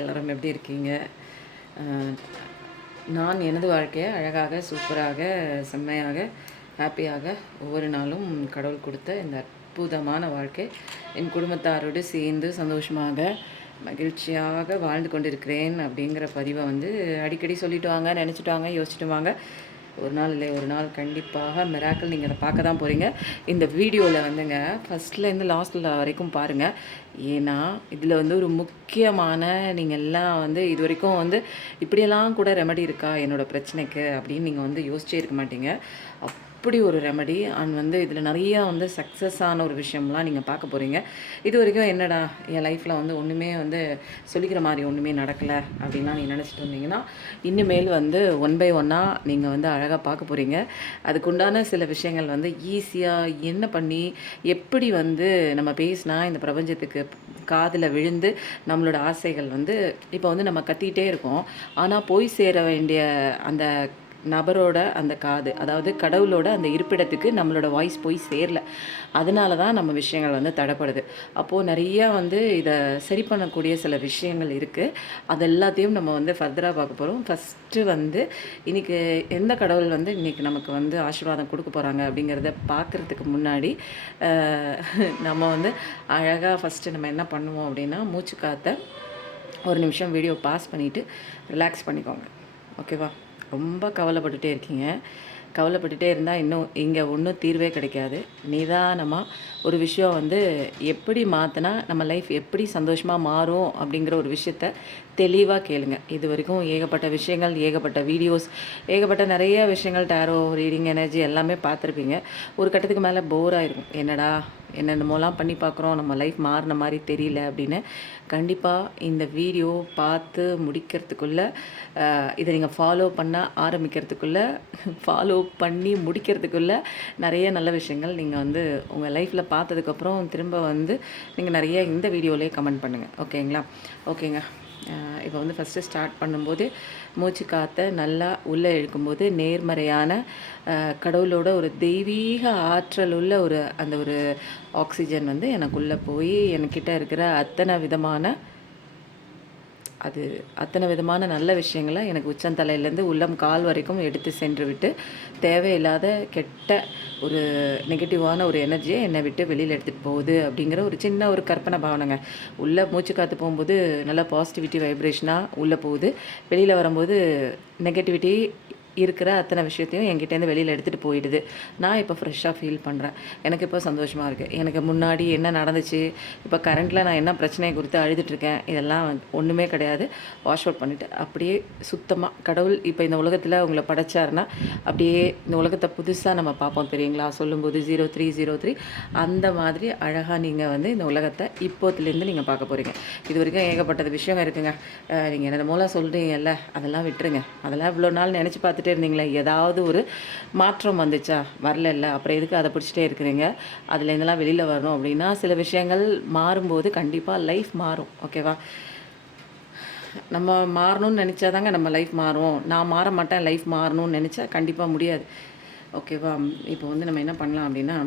எல்லோரும் எப்படி இருக்கீங்க? நான் எனது வாழ்க்கையை அழகாக, சூப்பராக, செம்மையாக, ஹாப்பியாக ஒவ்வொரு நாளும் கடவுள் கொடுத்த இந்த அற்புதமான வாழ்க்கை என் குடும்பத்தாரோடு சேர்ந்து சந்தோஷமாக, மகிழ்ச்சியாக வாழ்ந்து கொண்டிருக்கிறேன் அப்படிங்கிற பதிவை அடிக்கடி சொல்லிட்டு வாங்க, நினச்சிட்டு வாங்க, யோசிச்சுட்டு வாங்க. ஒரு நாள் இல்லை ஒரு நாள் கண்டிப்பாக மிராக்கிள் நீங்கள் அதை பார்க்க தான் போகிறீங்க. இந்த வீடியோவில் ஃபஸ்ட்லேருந்து லாஸ்ட்டில் வரைக்கும் பாருங்கள். ஏன்னா இதில் ஒரு முக்கியமான நீங்கள் எல்லாம் இது வரைக்கும் இப்படியெல்லாம் கூட ரெமெடி இருக்கா என்னோடய பிரச்சனைக்கு அப்படின்னு நீங்கள் யோசிச்சே இருக்க மாட்டீங்க. அப்படி ஒரு ரெமெடி அண்ட் இதில் நிறையா சக்ஸஸ் ஆன ஒரு விஷயம்லாம் நீங்கள் பார்க்க போகிறீங்க. இது வரைக்கும் என்னடா என் லைஃப்பில் ஒன்றுமே சொல்லிக்கிற மாதிரி ஒன்றுமே நடக்கலை அப்படின்லாம் நீங்கள் நினச்சிட்டு இருந்தீங்கன்னா இனிமேல் ஒன் பை ஒன்னாக நீங்கள் அழகாக பார்க்க போகிறீங்க. அதுக்குண்டான சில விஷயங்கள் ஈஸியாக என்ன பண்ணி எப்படி நம்ம பேசினா இந்த பிரபஞ்சத்துக்கு காதில் விழுந்து நம்மளோட ஆசைகள் இப்போ நம்ம கத்திக்கிட்டே இருக்கோம். ஆனால் போய் சேர வேண்டிய அந்த நபரோட அந்த காது, அதாவது கடவுளோட அந்த இருப்பிடத்துக்கு நம்மளோட வாய்ஸ் போய் சேரல. அதனால தான் நம்ம விஷயங்கள் தடைப்படுது. அப்போது நிறையா இதை சரி பண்ணக்கூடிய சில விஷயங்கள் இருக்குது. அது எல்லாத்தையும் நம்ம ஃபர்தராக பார்க்க போகிறோம். ஃபஸ்ட்டு இன்றைக்கி எந்த கடவுள் இன்றைக்கி நமக்கு ஆசீர்வாதம் கொடுக்க போகிறாங்க அப்படிங்கிறத பார்க்குறதுக்கு முன்னாடி நம்ம அழகாக ஃபஸ்ட்டு நம்ம என்ன பண்ணுவோம் அப்படின்னா, மூச்சு காற்றை ஒரு நிமிஷம் வீடியோ பாஸ் பண்ணிவிட்டு ரிலாக்ஸ் பண்ணிக்கோங்க. ஓகேவா? ரொம்ப கவலைப்பட்டுட்டே இருக்கீங்க. கவலைப்பட்டுட்டே இருந்தால் இன்னும் இங்கே ஒன்றும் தீர்வே கிடைக்காது. நிதானமாக ஒரு விஷயம் எப்படி மாற்றினா நம்ம லைஃப் எப்படி சந்தோஷமாக மாறும் அப்படிங்கிற ஒரு விஷயத்த தெளிவாக கேளுங்க. இது வரைக்கும் ஏகப்பட்ட விஷயங்கள், ஏகப்பட்ட வீடியோஸ், ஏகப்பட்ட நிறைய விஷயங்கள், டேரோ ரீடிங், எனர்ஜி எல்லாமே பார்த்துருப்பீங்க. ஒரு கட்டத்துக்கு மேலே போர் ஆகிருக்கும். என்னடா என்னென்னமோலாம் பண்ணி பார்க்குறோம், நம்ம லைஃப் மாறின மாதிரி தெரியல அப்படின்னு. கண்டிப்பாக இந்த வீடியோ பார்த்து முடிக்கிறதுக்குள்ளே, இதை நீங்கள் ஃபாலோ பண்ண ஆரம்பிக்கிறதுக்குள்ளே, ஃபாலோ பண்ணி முடிக்கிறதுக்குள்ளே நிறைய நல்ல விஷயங்கள் நீங்கள் உங்கள் லைஃப்பில் பார்த்ததுக்கப்புறம் திரும்ப நீங்கள் நிறைய இந்த வீடியோலேயே கமெண்ட் பண்ணுங்கள். ஓகேங்களா? ஓகேங்க. இப்போ ஃபஸ்ட்டு ஸ்டார்ட் பண்ணும்போது மூச்சு காற்றை நல்லா உள்ளே இழுக்கும்போது நேர்மறையான கடவுளோட ஒரு தெய்வீக ஆற்றல் உள்ள அந்த ஒரு ஆக்சிஜன் எனக்குள்ளே போய் என்கிட்ட இருக்கிற அத்தனை விதமான நல்ல விஷயங்களை எனக்கு உச்சந்தலையிலேருந்து உள்ளம் கால் வரைக்கும் எடுத்து சென்று விட்டு தேவையில்லாத கெட்ட ஒரு நெகட்டிவான ஒரு எனர்ஜியை என்னை விட்டு வெளியில் எடுத்துகிட்டு போகுது அப்படிங்கிற ஒரு சின்ன ஒரு கற்பனை பாவனைங்க. உள்ளே மூச்சு காற்று போகும்போது நல்லா பாசிட்டிவிட்டி வைப்ரேஷனாக உள்ளே போகுது. வெளியில் வரும்போது நெகட்டிவிட்டி இருக்கிற அத்தனை விஷயத்தையும் என்கிட்டேருந்து வெளியில் எடுத்துகிட்டு போயிடுது. நான் இப்போ ஃப்ரெஷ்ஷாக ஃபீல் பண்ணுறேன். எனக்கு இப்போ சந்தோஷமாக இருக்குது. எனக்கு முன்னாடி என்ன நடந்துச்சு, இப்போ கரண்ட்டில் நான் என்ன பிரச்சனையை குறித்து அழுதுட்ருக்கேன், இதெல்லாம் ஒன்றுமே கிடையாது. வாஷ் அவுட் பண்ணிவிட்டு அப்படியே சுத்தமாக கடவுள் இப்போ இந்த உலகத்தில் உங்களை படைச்சாருன்னா அப்படியே இந்த உலகத்தை புதுசாக நம்ம பார்ப்போம் தெரியுங்களா? சொல்லும்போது 0303 அந்த மாதிரி அழகாக நீங்கள் இந்த உலகத்தை இப்போத்துலேருந்து நீங்கள் பார்க்க போகிறீங்க. இது வரைக்கும் ஏகப்பட்டது விஷயம் இருக்குங்க. நீங்கள் என்னது மூலம் சொல்கிறீங்கல்ல, அதெல்லாம் விட்டுருங்க. அதெல்லாம் இவ்வளோ நாள் நினச்சி பார்த்துட்டே இருந்தீங்களே, ஏதாவது ஒரு மாற்றம் வந்துச்சா? வரல. அப்புறம் எதுக்கு அதை பிடிச்சிட்டே இருக்கிறீங்க? அதுலேருந்துலாம் வெளியில் வரணும் அப்படின்னா சில விஷயங்கள் மாறும்போது கண்டிப்பாக லைஃப் மாறும். ஓகேவா? நம்ம மாறணும்னு நினச்சாதாங்க நம்ம லைஃப் மாறும். நான் மாற மாட்டேன், லைஃப் மாறணும்னு நினச்சா கண்டிப்பாக முடியாது. ஓகேவா? இப்போ நம்ம என்ன பண்ணலாம் அப்படின்னா,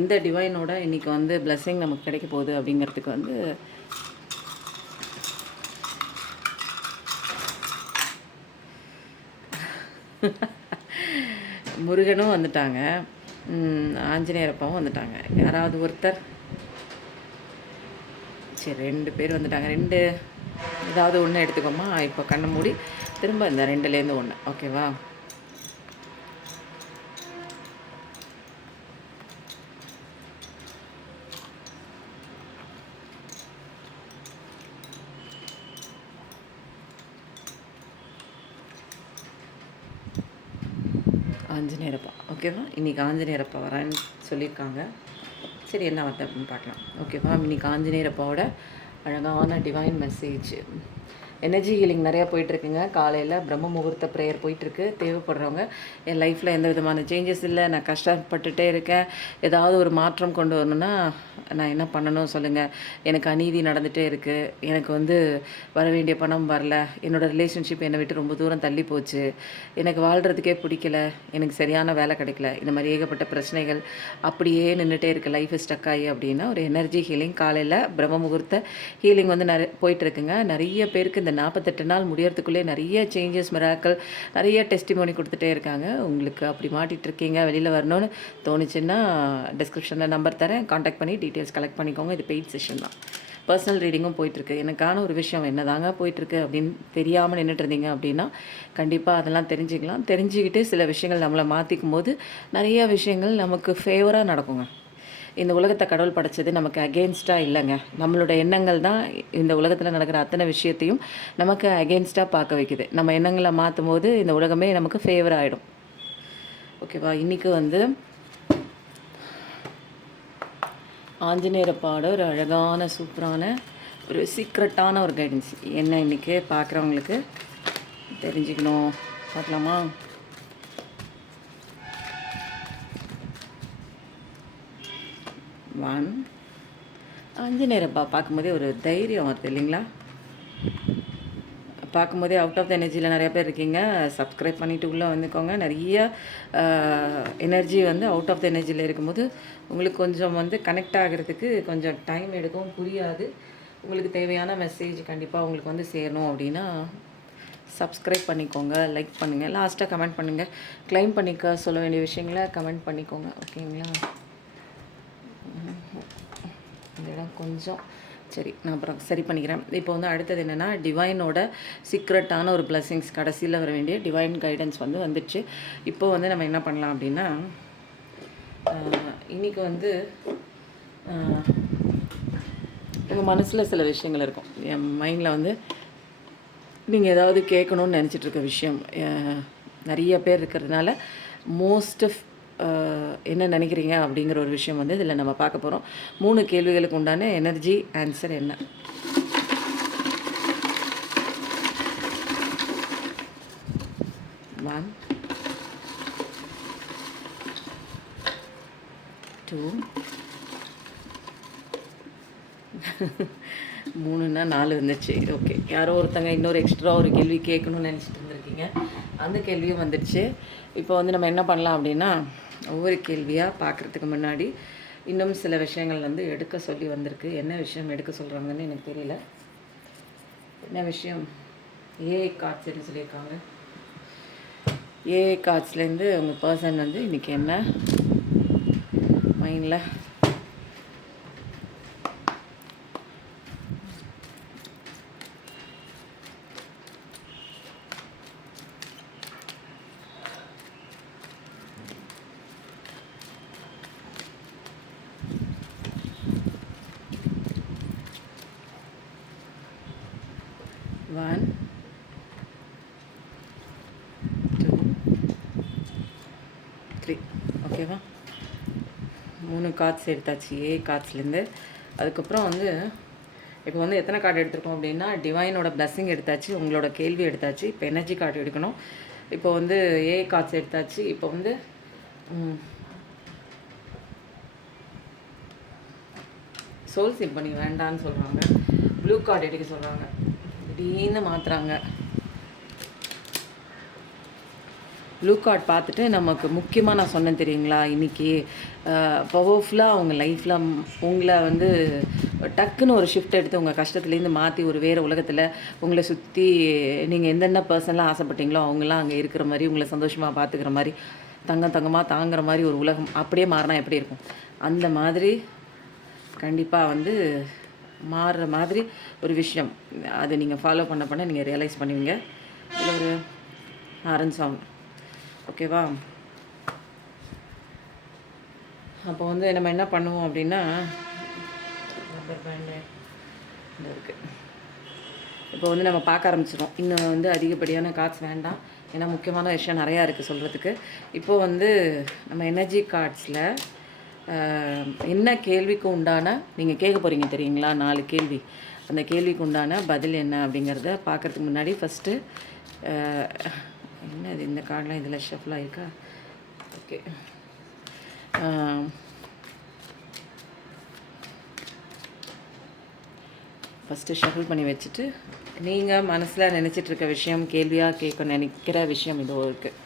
எந்த டிவைனோட இன்றைக்கி பிளெஸ்ஸிங் நமக்கு கிடைக்க போகுது அப்படிங்கிறதுக்கு முருகனும் வந்துட்டாங்க, ஆஞ்சநேயரப்பாவும் வந்துட்டாங்க. யாராவது ஒருத்தர், சரி 2 பேர் வந்துட்டாங்க. ஏதாவது ஒன்று எடுத்துக்கோமா. இப்போ கண்ணை மூடி திரும்ப இந்த 2லேருந்து 1. ஓகேவா? ஆஞ்சநேயரப்பா. ஓகேவா? இன்றைக்கி ஆஞ்சநேயரப்பா வரேன்னு சொல்லியிருக்காங்க. சரி, என்ன வார்த்தை அப்படின்னு பார்க்கலாம். ஓகேவா? இன்றைக்கி ஆஞ்சநேயரப்பாவோட அழகான டிவைன் மெசேஜ். எனர்ஜி ஹீலிங் நிறையா போயிட்டுருக்குங்க. காலையில் பிரம்ம முகூர்த்த ப்ரேயர் போயிட்டுருக்கு. தேவைப்படுறவங்க, என் லைஃப்பில் எந்த விதமான சேஞ்சஸ் இல்லை, நான் கஷ்டப்பட்டுட்டே இருக்கேன், ஏதாவது ஒரு மாற்றம் கொண்டு வரணுன்னா நான் என்ன பண்ணணும் சொல்லுங்கள். எனக்கு அநீதி நடந்துகிட்டே இருக்குது. எனக்கு வர வேண்டிய பணம் வரல. என்னோடய ரிலேஷன்ஷிப் என்னை விட்டு ரொம்ப தூரம் தள்ளி போச்சு. எனக்கு வாழ்கிறதுக்கே பிடிக்கல. எனக்கு சரியான வேலை கிடைக்கல. இந்த மாதிரி ஏகப்பட்ட பிரச்சனைகள் அப்படியே நின்றுட்டே இருக்குது. லைஃப் ஸ்டக் ஆகி அப்படின்னா ஒரு எனர்ஜி ஹீலிங் காலையில் பிரம்ம முகூர்த்த ஹீலிங் நிறைய போயிட்டுருக்குங்க. நிறைய பேருக்கு இந்த இந்த 48 நாள் முடியறதுக்குள்ளே நிறைய சேஞ்சஸ் மிராக்கள் நிறைய டெஸ்டிமோனி கொடுத்துட்டே இருக்காங்க. உங்களுக்கு அப்படி மாட்டிகிட்ருக்கீங்க, வெளியில் வரணும்னு தோணுச்சுன்னா டிஸ்கிரிப்ஷனில் நம்பர் தரேன், காண்டாக்ட் பண்ணி டீட்டெயில்ஸ் கலெக்ட் பண்ணிக்கோங்க. இது பெய்ட் செஷன் தான். பர்சனல் ரீடிங்கும் போயிட்டுருக்கு. எனக்கான ஒரு விஷயம் என்ன தாங்க போயிட்டுருக்கு அப்படின்னு தெரியாமல் நின்றுட்டு இருந்தீங்க அப்படின்னா கண்டிப்பாக அதெல்லாம் தெரிஞ்சுக்கலாம். தெரிஞ்சுக்கிட்டு சில விஷயங்கள் நம்மளை மாற்றிக்கும் போது நிறைய விஷயங்கள் நமக்கு ஃபேவராக நடக்குங்க. இந்த உலகத்தை கடவுள் படைச்சது நமக்கு அகெயின்ஸ்டாக இல்லைங்க. நம்மளோட எண்ணங்கள் தான் இந்த உலகத்தில் நடக்கிற அத்தனை விஷயத்தையும் நமக்கு அகெயின்ஸ்டாக பார்க்க வைக்குது. நம்ம எண்ணங்களை மாற்றும் போது இந்த உலகமே நமக்கு ஃபேவர் ஆகிடும். ஓகேவா? இன்றைக்கி வந்து ஆஞ்சநேயரை பாட ஒரு அழகான சூப்பரான ஒரு சீக்ரெட்டான ஒரு கைடன்ஸ் என்ன இன்றைக்கி பார்க்குறவங்களுக்கு தெரிஞ்சுக்கணும். பார்க்கலாமா? ஆஞ்சநேயரப்பா பார்க்கும்போதே ஒரு தைரியம் வருது இல்லைங்களா? பார்க்கும்போதே அவுட் ஆஃப் த எனர்ஜியில் நிறையா பேர் இருக்கீங்க. சப்ஸ்கிரைப் பண்ணிவிட்டு உள்ளே வந்துக்கோங்க. நிறைய எனர்ஜி வந்து அவுட் ஆஃப் த எனர்ஜியில் இருக்கும்போது உங்களுக்கு கொஞ்சம் வந்து கனெக்ட் ஆகிறதுக்கு கொஞ்சம் டைம் எடுக்கும், புரியாது. உங்களுக்கு தேவையான மெசேஜ் கண்டிப்பாக உங்களுக்கு வந்து சேரணும் அப்படின்னா சப்ஸ்கிரைப் பண்ணிக்கோங்க, லைக் பண்ணுங்கள், லாஸ்ட்டாக கமெண்ட் பண்ணுங்கள். க்ளைம் பண்ணிக்க சொல்ல வேண்டிய விஷயங்களை கமெண்ட் பண்ணிக்கோங்க. ஓகேங்களா? இந்த இடம் கொஞ்சம் சரி, நான் அப்புறம் சரி பண்ணிக்கிறேன். இப்போ வந்து அடுத்தது என்னென்னா டிவைனோட சீக்ரெட்டான ஒரு பிளெஸிங்ஸ், கடைசியில் வர வேண்டிய டிவைன் கைடன்ஸ் வந்து வந்துடுச்சு. இப்போது வந்து நம்ம என்ன பண்ணலாம் அப்படின்னா இன்றைக்கி வந்து உங்கள் மனசில் சில விஷயங்கள் இருக்கும். என் மைண்டில் வந்து நீங்கள் ஏதாவது கேட்கணுன்னு நினச்சிட்ருக்க விஷயம் நிறைய பேர் இருக்கிறதுனால மோஸ்ட் ஆஃப் என்ன நினைக்கிறீங்க அப்படிங்கிற ஒரு விஷயம் வந்து இதில் நம்ம பார்க்க போகிறோம். 3 கேள்விகளுக்கு உண்டான எனர்ஜி ஆன்சர் என்ன? ஒன், 2 3ன்னா 4 வந்துச்சு. ஓகே, யாரோ ஒருத்தங்க இன்னொரு எக்ஸ்ட்ரா ஒரு கேள்வி கேட்கணும்னு நினச்சிட்டு இருந்திருக்கீங்க. அந்த கேள்வியும் வந்துடுச்சு. இப்போ வந்து நம்ம என்ன பண்ணலாம் அப்படின்னா ஒவ்வொரு கேள்வியாக பார்க்குறதுக்கு முன்னாடி இன்னும் சில விஷயங்கள் வந்து எடுக்க சொல்லி வந்திருக்கு. என்ன விஷயம் எடுக்க சொல்கிறாங்கன்னு எனக்கு தெரியல. என்ன விஷயம்? ஏஐ கார்ட்ஸ்ன்னு சொல்லியிருக்காங்க. ஏஐ கார்ட்ஸ்லேருந்து உங்கள் பர்சன் வந்து இன்றைக்கி என்ன மைண்டில் ஒன், 2, 3. ஓகேவா? 3 கார்ட்ஸ் எடுத்தாச்சு ஏ கார்ட்ஸ்லேருந்து. அதுக்கப்புறம் வந்து இப்போ வந்து எத்தனை கார்டு எடுத்திருக்கோம் அப்படின்னா டிவைனோட பிளஸ்ஸிங் எடுத்தாச்சு, உங்களோட கேள்வி எடுத்தாச்சு. இப்போ எனர்ஜி கார்டு எடுக்கணும். இப்போ வந்து ஏ கார்ட்ஸ் எடுத்தாச்சு. இப்போ வந்து சோல் சிம்பனி வேண்டான்னு சொல்கிறாங்க. ப்ளூ கார்டு எடுக்க சொல்கிறாங்க. திடீர்னு மாற்றுறாங்க. ப்ளூ கார்ட் பார்த்துட்டு நமக்கு முக்கியமாக நான் சொன்னேன் தெரியுங்களா, இன்றைக்கி பவர்ஃபுல்லாக அவங்க லைஃப்பில் உங்களை வந்து டக்குன்னு ஒரு ஷிஃப்ட் எடுத்து உங்கள் கஷ்டத்துலேருந்து மாற்றி ஒரு வேறு உலகத்தில் உங்களை சுற்றி நீங்கள் எந்தெந்த பர்சன்லாம் ஆசைப்பட்டீங்களோ அவங்களாம் அங்கே இருக்கிற மாதிரி, உங்களை சந்தோஷமாக பார்த்துக்கிற மாதிரி, தங்கமாக தாங்குற மாதிரி ஒரு உலகம் அப்படியே மாறினா எப்படி இருக்கும், அந்த மாதிரி கண்டிப்பாக வந்து மாறுற மாதிரி ஒரு விஷயம். அதை நீங்கள் ஃபாலோ பண்ண நீங்கள் ரியலைஸ் பண்ணுவீங்க. இதில் ஒரு ஆரஞ்ச் சவுண்ட். ஓகேவா? அப்போ வந்து நம்ம என்ன பண்ணுவோம் அப்படின்னா ரப்பர் பேண்டு இருக்குது. இப்போ வந்து நம்ம பார்க்க ஆரம்பிச்சிடும். இன்னும் வந்து அதிகப்படியான கார்ட்ஸ் வேண்டாம், ஏன்னா முக்கியமான விஷயம் நிறையா இருக்குது சொல்கிறதுக்கு. இப்போது வந்து நம்ம எனர்ஜி கார்ட்ஸில் என்ன கேள்விக்கு உண்டான நீங்கள் கேட்க போகிறீங்க தெரியுங்களா, 4 கேள்வி. அந்த கேள்விக்கு உண்டான பதில் என்ன அப்படிங்கிறத பார்க்குறதுக்கு முன்னாடி ஃபஸ்ட்டு என்ன இது, இந்த கார்டெலாம் இதில் ஷஃபில் ஆகிருக்கா? ஓகே, ஃபஸ்ட்டு ஷஃபில் பண்ணி வச்சுட்டு நீங்கள் மனசில் நினச்சிட்ருக்க விஷயம், கேள்வியாக கேட்க நினைக்கிற விஷயம் இதோ இருக்குது.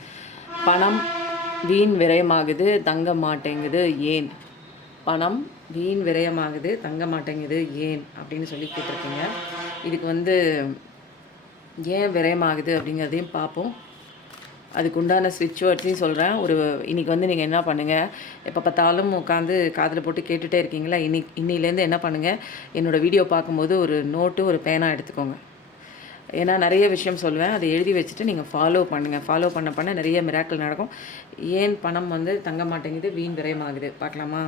பணம் வீண் விரயமாகுது, தங்க மாட்டேங்குது, ஏன்? பணம் வீண் விரயமாகுது, தங்க மாட்டேங்குது, ஏன் அப்படின்னு சொல்லி கேட்டிருக்கீங்க. இதுக்கு வந்து ஏன் விரயமாகுது அப்படிங்கிறதையும் பார்ப்போம். அதுக்கு உண்டான ஸ்விட்ச் வேர்ட்ஸையும் சொல்கிறேன். இன்றைக்கி வந்து நீங்கள் என்ன பண்ணுங்கள், எப்போ பார்த்தாலும் உட்காந்து காதில் போட்டு கேட்டுகிட்டே இருக்கீங்களா, இன்னிலேருந்து என்ன பண்ணுங்கள், என்னோடய வீடியோ பார்க்கும்போது ஒரு நோட்டு ஒரு பேனா எடுத்துக்கோங்க. ஏன்னா நிறைய விஷயம் சொல்லுவேன், அதை எழுதி வச்சுட்டு நீங்கள் ஃபாலோ பண்ணுங்கள். ஃபாலோ பண்ண நிறைய மிராக்கிள் நடக்கும். ஏன் பணம் வந்து தங்க மாட்டேங்குது, வீண் விரயமாகுது பார்க்கலாமா?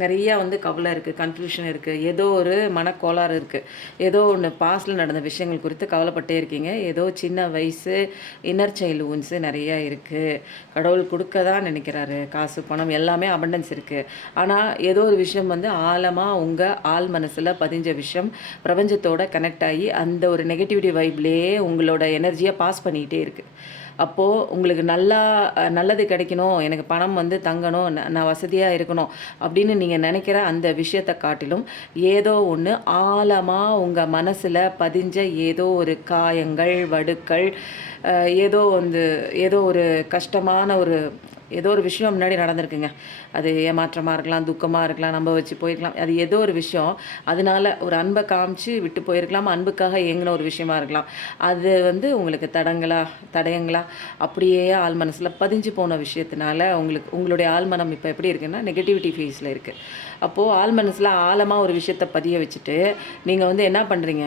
நிறையா வந்து கவலை இருக்குது, கன்ஃபியூஷன் இருக்குது, ஏதோ ஒரு மனக்கோளாறு இருக்குது, ஏதோ ஒன்று பாஸ்டில் நடந்த விஷயங்கள் குறித்து கவலைப்பட்டே இருக்கீங்க, ஏதோ சின்ன வயசு இன்னர் சைல்டு ஊன்ஸு நிறையா இருக்குது. கடவுள் கொடுக்க தான் நினைக்கிறாரு, காசு பணம் எல்லாமே அபண்டன்ஸ் இருக்குது. ஆனால் ஏதோ ஒரு விஷயம் வந்து ஆழமாக உங்கள் ஆள் மனசில் பதிஞ்ச விஷயம் பிரபஞ்சத்தோட கனெக்ட் ஆகி அந்த ஒரு நெகட்டிவிட்டி வைப்லேயே உங்களோட எனர்ஜியை பாஸ் பண்ணிக்கிட்டே இருக்குது. அப்போது உங்களுக்கு நல்லது கிடைக்கணும், எனக்கு பணம் வந்து தங்கணும், நான் வசதியாக இருக்கணும் அப்படின்னு நீங்கள் நினைக்கிற அந்த விஷயத்தை காட்டிலும் ஏதோ ஒன்று ஆழமாக உங்கள் மனசில் பதிஞ்ச ஏதோ ஒரு காயங்கள், வடுக்கள், ஏதோ ஒரு கஷ்டமான ஏதோ ஒரு விஷயம் முன்னாடி நடந்திருக்குங்க. அது ஏமாற்றமாக இருக்கலாம், துக்கமாக இருக்கலாம், நம்ப வச்சு போயிருக்கலாம். அது ஏதோ ஒரு விஷயம், அதனால ஒரு அன்பை காமிச்சு விட்டு போயிருக்கலாம், அன்புக்காக இயங்கின ஒரு விஷயமா இருக்கலாம். அது வந்து உங்களுக்கு தடயங்களா அப்படியே ஆள் மனசில் பதிஞ்சு போன விஷயத்தினால உங்களுடைய ஆழ்மனம் இப்போ எப்படி இருக்குன்னா நெகட்டிவிட்டி ஃபேஸில் இருக்குது. அப்போது ஆள் மனசில் ஆழமாக ஒரு விஷயத்தை பதிய வச்சுட்டு நீங்கள் வந்து என்ன பண்ணுறீங்க,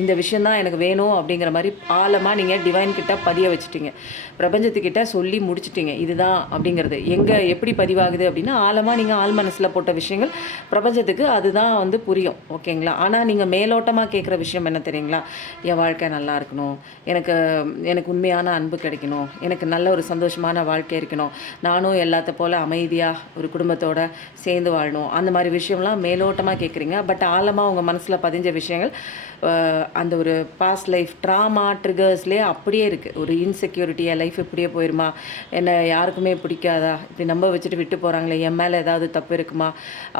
இந்த விஷயந்தான் எனக்கு வேணும் அப்படிங்கிற மாதிரி ஆழமாக நீங்கள் டிவைன் கிட்ட பதிய வச்சுட்டீங்க, பிரபஞ்சத்துக்கிட்ட சொல்லி முடிச்சிட்டிங்க இதுதான் அப்படிங்கிறது. எப்படி பதிவாகுது அப்படின்னா ஆழமாக நீங்கள் ஆள் மனசில் போட்ட விஷயங்கள் பிரபஞ்சத்துக்கு அதுதான் வந்து புரியும். ஓகேங்களா? ஆனால் நீங்கள் மேலோட்டமாக கேட்குற விஷயம் என்ன தெரியுங்களா, என் வாழ்க்கை நல்லா இருக்கணும், எனக்கு உண்மையான அன்பு கிடைக்கணும், எனக்கு நல்ல ஒரு சந்தோஷமான வாழ்க்கை இருக்கணும், நானும் எல்லாத்த போல் அமைதியாக ஒரு குடும்பத்தோடு சேர்ந்து வாழணும், அந்த மாதிரி விஷயம்லாம் மேலோட்டமாக கேட்குறீங்க. பட் ஆழமாக உங்கள் மனசில் பதிஞ்ச விஷயங்கள் அந்த ஒரு பாஸ்ட் லைஃப் ட்ராமா ட்ரிகர்ஸ்லேயே அப்படியே இருக்குது. ஒரு இன்செக்யூரிட்டி, என் லைஃப் இப்படியே போயிருமா, என்னை யாருக்குமே பிடிக்காதா, இப்படி நம்ப வச்சுட்டு விட்டு போகிறாங்களே, என் மேலே ஏதாவது தப்பு இருக்குமா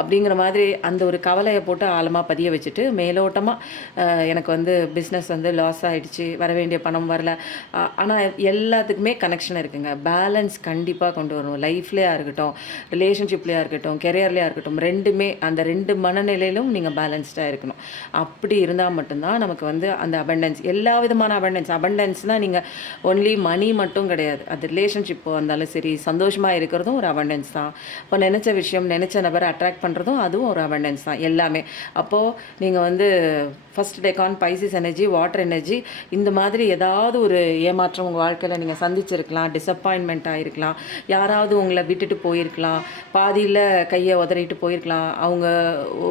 அப்படிங்கிற மாதிரி அந்த ஒரு கவலையை போட்டு ஆழமாக பதிய வச்சுட்டு மேலோட்டமாக எனக்கு வந்து பிஸ்னஸ் வந்து லாஸ் ஆகிடுச்சு, வர வேண்டிய பணம் வரல. ஆனால் எல்லாத்துக்குமே கனெக்ஷன் இருக்குங்க. பேலன்ஸ் கண்டிப்பாக கொண்டு வரணும். லைஃப்லேயா இருக்கட்டும், ரிலேஷன்ஷிப்லேயா இருக்கட்டும், கெரியர்லேயா இருக்கட்டும், ரெண்டுமே அந்த ரெண்டு மனநிலையிலும் நீங்கள் பேலன்ஸ்டாக இருக்கணும். அப்படி இருந்தால் மட்டும்தான் நமக்கு வந்து அந்த அபண்டன்ஸ், எல்லா விதமான அபண்டன்ஸ்னால் நீங்கள் ஒன்லி மணி மட்டும் கிடையாது, அது ரிலேஷன்ஷிப்போ இருந்தாலும் சரி, சந்தோஷமாக இருக்கிறதும் ஒரு அபண்டன்ஸ் தான். இப்போ நினச்ச விஷயம், நினச்ச நபரை அட்ராக்ட் பண்ணுறதும் அதுவும் ஒரு அபண்டன்ஸ் தான் எல்லாமே. அப்போது நீங்கள் வந்து first Deccan Pisces energy, water energy, இந்த மாதிரி ஏதாவது ஒரு ஏமாற்றம் உங்கள் வாழ்க்கையில் நீங்கள் சந்திச்சிருக்கலாம், டிசப்பாயின்மெண்ட் ஆகிருக்கலாம், யாராவது உங்களை விட்டுட்டு போயிருக்கலாம், பாதியில் கையை உதறிட்டு போயிருக்கலாம், அவங்க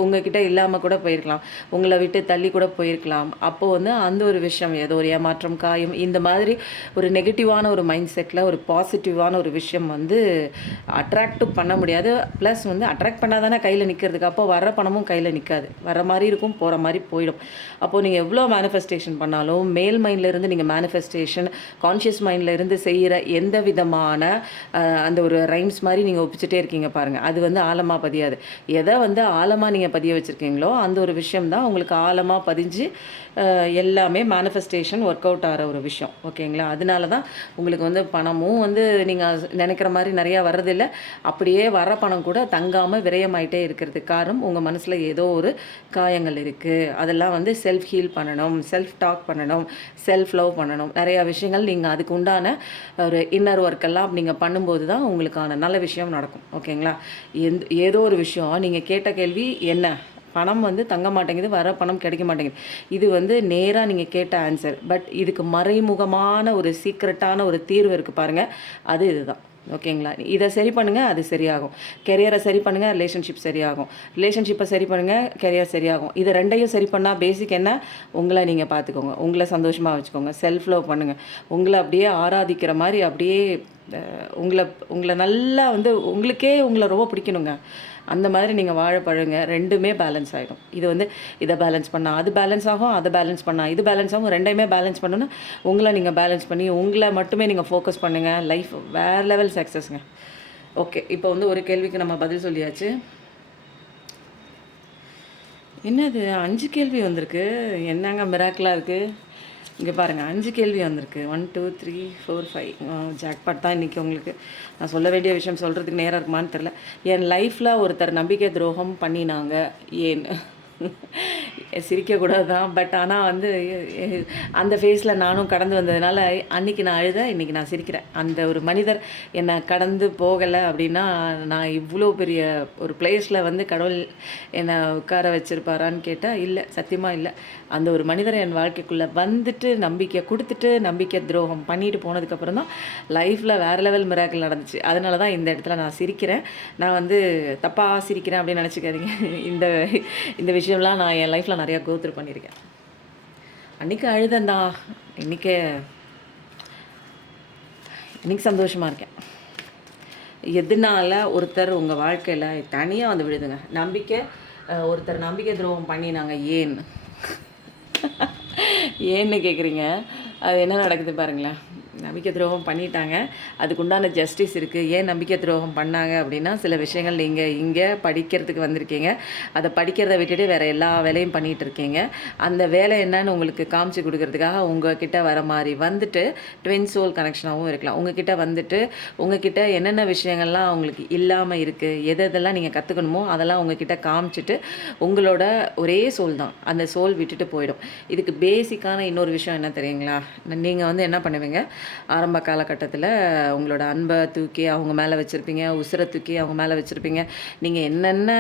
உங்ககிட்ட இல்லாமல் கூட போயிருக்கலாம், உங்களை விட்டு தள்ளி கூட போயிருக்கலாம். அப்போது வந்து அந்த ஒரு விஷயம், ஏதோ ஒரு ஏமாற்றம், காயம், இந்த மாதிரி ஒரு நெகட்டிவான ஒரு மைண்ட் செட்டில் ஒரு பாசிட்டிவான ஒரு விஷயம் வந்து அட்ராக்ட் பண்ண முடியாது. ப்ளஸ் வந்து அட்ராக்ட் பண்ணாதானே கையில் நிற்கிறதுக்கு, அப்போ வர்ற பணமும் கையில் நிற்காது, வர மாதிரி இருக்கும், போகிற மாதிரி போயிடும். அப்போது நீங்கள் எவ்வளோ மேனிஃபெஸ்டேஷன் பண்ணாலும் மேல் மைண்ட்லேருந்து நீங்கள் மேனிஃபெஸ்டேஷன் கான்ஷியஸ் மைண்ட்லேருந்து செய்கிற எந்த விதமான அந்த ஒரு ரைம்ஸ் மாதிரி நீங்கள் ஒப்பிச்சுட்டே இருக்கீங்க பாருங்கள், அது வந்து ஆழமாக பதியாது. எதை வந்து ஆழமாக நீங்கள் பதிய வச்சுருக்கீங்களோ அந்த ஒரு விஷயம் தான் உங்களுக்கு ஆழமாக பதிஞ்சு எல்லாமே மேனிஃபெஸ்டேஷன் ஒர்க் அவுட் ஆகிற ஒரு விஷயம். ஓகேங்களா? அதனால தான் உங்களுக்கு வந்து பணமும் வந்து நீங்கள் நினைக்கிற மாதிரி நிறையா வர்றதில்லை, அப்படியே வர பணம் கூட தங்காமல் விரயமாயிட்டே இருக்கிறதுக்கு காரணம் உங்கள் மனசில் ஏதோ ஒரு காயங்கள் இருக்குது. அதெல்லாம் வந்து செல்ஃப் ஹீல் பண்ணணும், செல்ஃப் டாக் பண்ணணும், செல்ஃப் லவ் பண்ணணும், நிறையா விஷயங்கள் நீங்கள் அதுக்கு உண்டான ஒரு இன்னர் ஒர்க்கெல்லாம் நீங்கள் பண்ணும்போது தான் உங்களுக்கான நல்ல விஷயம் நடக்கும். ஓகேங்களா? ஏதோ ஒரு விஷயம் நீங்கள் கேட்ட கேள்வி என்ன, பணம் வந்து தங்க மாட்டேங்குது, வர பணம் கிடைக்க மாட்டேங்குது, இது வந்து நேராக நீங்கள் கேட்ட ஆன்சர். பட் இதுக்கு மறைமுகமான ஒரு சீக்ரெட்டான ஒரு தீர்வு இருக்குது பாருங்கள், அது இதுதான். ஓகேங்களா? இதை சரி பண்ணுங்கள், அது சரியாகும். கெரியரை சரி பண்ணுங்கள், ரிலேஷன்ஷிப் சரியாகும். ரிலேஷன்ஷிப்பை சரி பண்ணுங்கள், கெரியர் சரியாகும். இது ரெண்டையும் சரி பண்ணால் பேசிக் என்ன, உங்களை நீங்கள் பார்த்துக்கோங்க, உங்களை சந்தோஷமாக வச்சுக்கோங்க, செல்ஃப் லவ் பண்ணுங்கள், உங்களை அப்படியே ஆராதிக்கிற மாதிரி அப்படியே உங்களை நல்லா வந்து உங்களுக்கே உங்களை ரொம்ப பிடிக்கணுங்க, அந்த மாதிரி நீங்கள் வாழ பழங்க, ரெண்டுமே பேலன்ஸ் ஆகிடும். இது வந்து இதை பேலன்ஸ் பண்ணால் அது பேலன்ஸ் ஆகும், அதை பேலன்ஸ் பண்ணால் இது பேலன்ஸ் ஆகும். ரெண்டையுமே பேலன்ஸ் பண்ணணும்னா உங்களை நீங்கள் பேலன்ஸ் பண்ணி உங்களை மட்டுமே நீங்கள் ஃபோக்கஸ் பண்ணுங்கள், லைஃப் வேறு லெவல் சக்ஸஸ்ங்க. ஓகே, இப்போ வந்து ஒரு கேள்விக்கு நம்ம பதில் சொல்லியாச்சு. என்னது 5 கேள்வி வந்திருக்கு, என்னங்க மிராக்கிளாக இருக்குது. இங்கே பாருங்கள், 5 கேள்வி வந்திருக்கு. 1 2 3 4 5 ஜாக்பாட் தான் இன்றைக்கி. உங்களுக்கு நான் சொல்ல வேண்டிய விஷயம் சொல்கிறதுக்கு நேரம் இருக்குமான்னு தெரில. என் லைஃப்பில் ஒருத்தர் நம்பிக்கை துரோகம் பண்ணினாங்க, ஏன் சிரிக்கக்கூடாது தான். பட் ஆனால் வந்து அந்த ஃபேஸில் நானும் கடந்து வந்ததுனால அன்றைக்கி நான் அழுதேன், இன்றைக்கி நான் சிரிக்கிறேன். அந்த ஒரு மனிதர் என்னை கடந்து போகலை அப்படின்னா நான் இவ்வளோ பெரிய ஒரு பிளேஸில் வந்து கடவுள் என்னை உட்கார வச்சுருப்பாரான்னு கேட்டால் இல்லை, சத்தியமாக இல்லை. அந்த ஒரு மனிதரை என் வாழ்க்கைக்குள்ளே வந்துட்டு நம்பிக்கை கொடுத்துட்டு நம்பிக்கை துரோகம் பண்ணிட்டு போனதுக்கப்புறம் தான் லைஃப்பில் வேறு லெவல் மிராக்கிள் நடந்துச்சு. அதனால தான் இந்த இடத்துல நான் சிரிக்கிறேன். நான் வந்து தப்பாக சிரிக்கிறேன் அப்படின்னு நினச்சிக்காதீங்க. இந்த இந்த விஷயம்லாம் நான் என் லைஃப்பில் நிறையா கோத்ரூ பண்ணியிருக்கேன். அன்றைக்கி அழுதந்தா, இன்றைக்கி சந்தோஷமாக இருக்கேன். எதனால ஒருத்தர் உங்கள் வாழ்க்கையில் தனியாக வந்து விழுதுங்க நம்பிக்கை, ஒருத்தர் நம்பிக்கை துரோகம் பண்ணினாங்க ஏன்னு கேட்குறீங்க. அது என்ன நடக்குது பாருங்களேன். நம்பிக்கை துரோகம் பண்ணிட்டாங்க, அதுக்குண்டான ஜஸ்டிஸ் இருக்குது. ஏன் நம்பிக்கை துரோகம் பண்ணாங்க அப்படின்னா சில விஷயங்கள் நீங்கள் இங்கே படிக்கிறதுக்கு வந்திருக்கீங்க, அதை படிக்கிறத விட்டுட்டு வேறு எல்லா வேலையும் பண்ணிகிட்டு இருக்கீங்க. அந்த வேலை என்னன்னு உங்களுக்கு காமிச்சு கொடுக்கறதுக்காக உங்ககிட்ட வர மாதிரி வந்துட்டு ட்வின் சோல் கனெக்ஷனாகவும் இருக்கலாம். உங்ககிட்ட வந்துட்டு உங்ககிட்ட என்னென்ன விஷயங்கள்லாம் அவங்களுக்கு இல்லாமல் இருக்குது, எதெல்லாம் நீங்கள் கற்றுக்கணுமோ அதெல்லாம் உங்ககிட்ட காமிச்சிட்டு உங்களோட ஒரே சோல் தான், அந்த சோல் விட்டுட்டு போயிடும். இதுக்கு பேசிக்கான இன்னொரு விஷயம் என்ன தெரியுங்களா? நீங்கள் வந்து என்ன பண்ணுவீங்க, ஆரம்ப காலகட்டத்தில் உங்களோட அன்பை தூக்கி அவங்க மேலே வச்சுருப்பீங்க, உசுரை தூக்கி அவங்க மேலே வச்சுருப்பீங்க. நீங்கள் என்னென்ன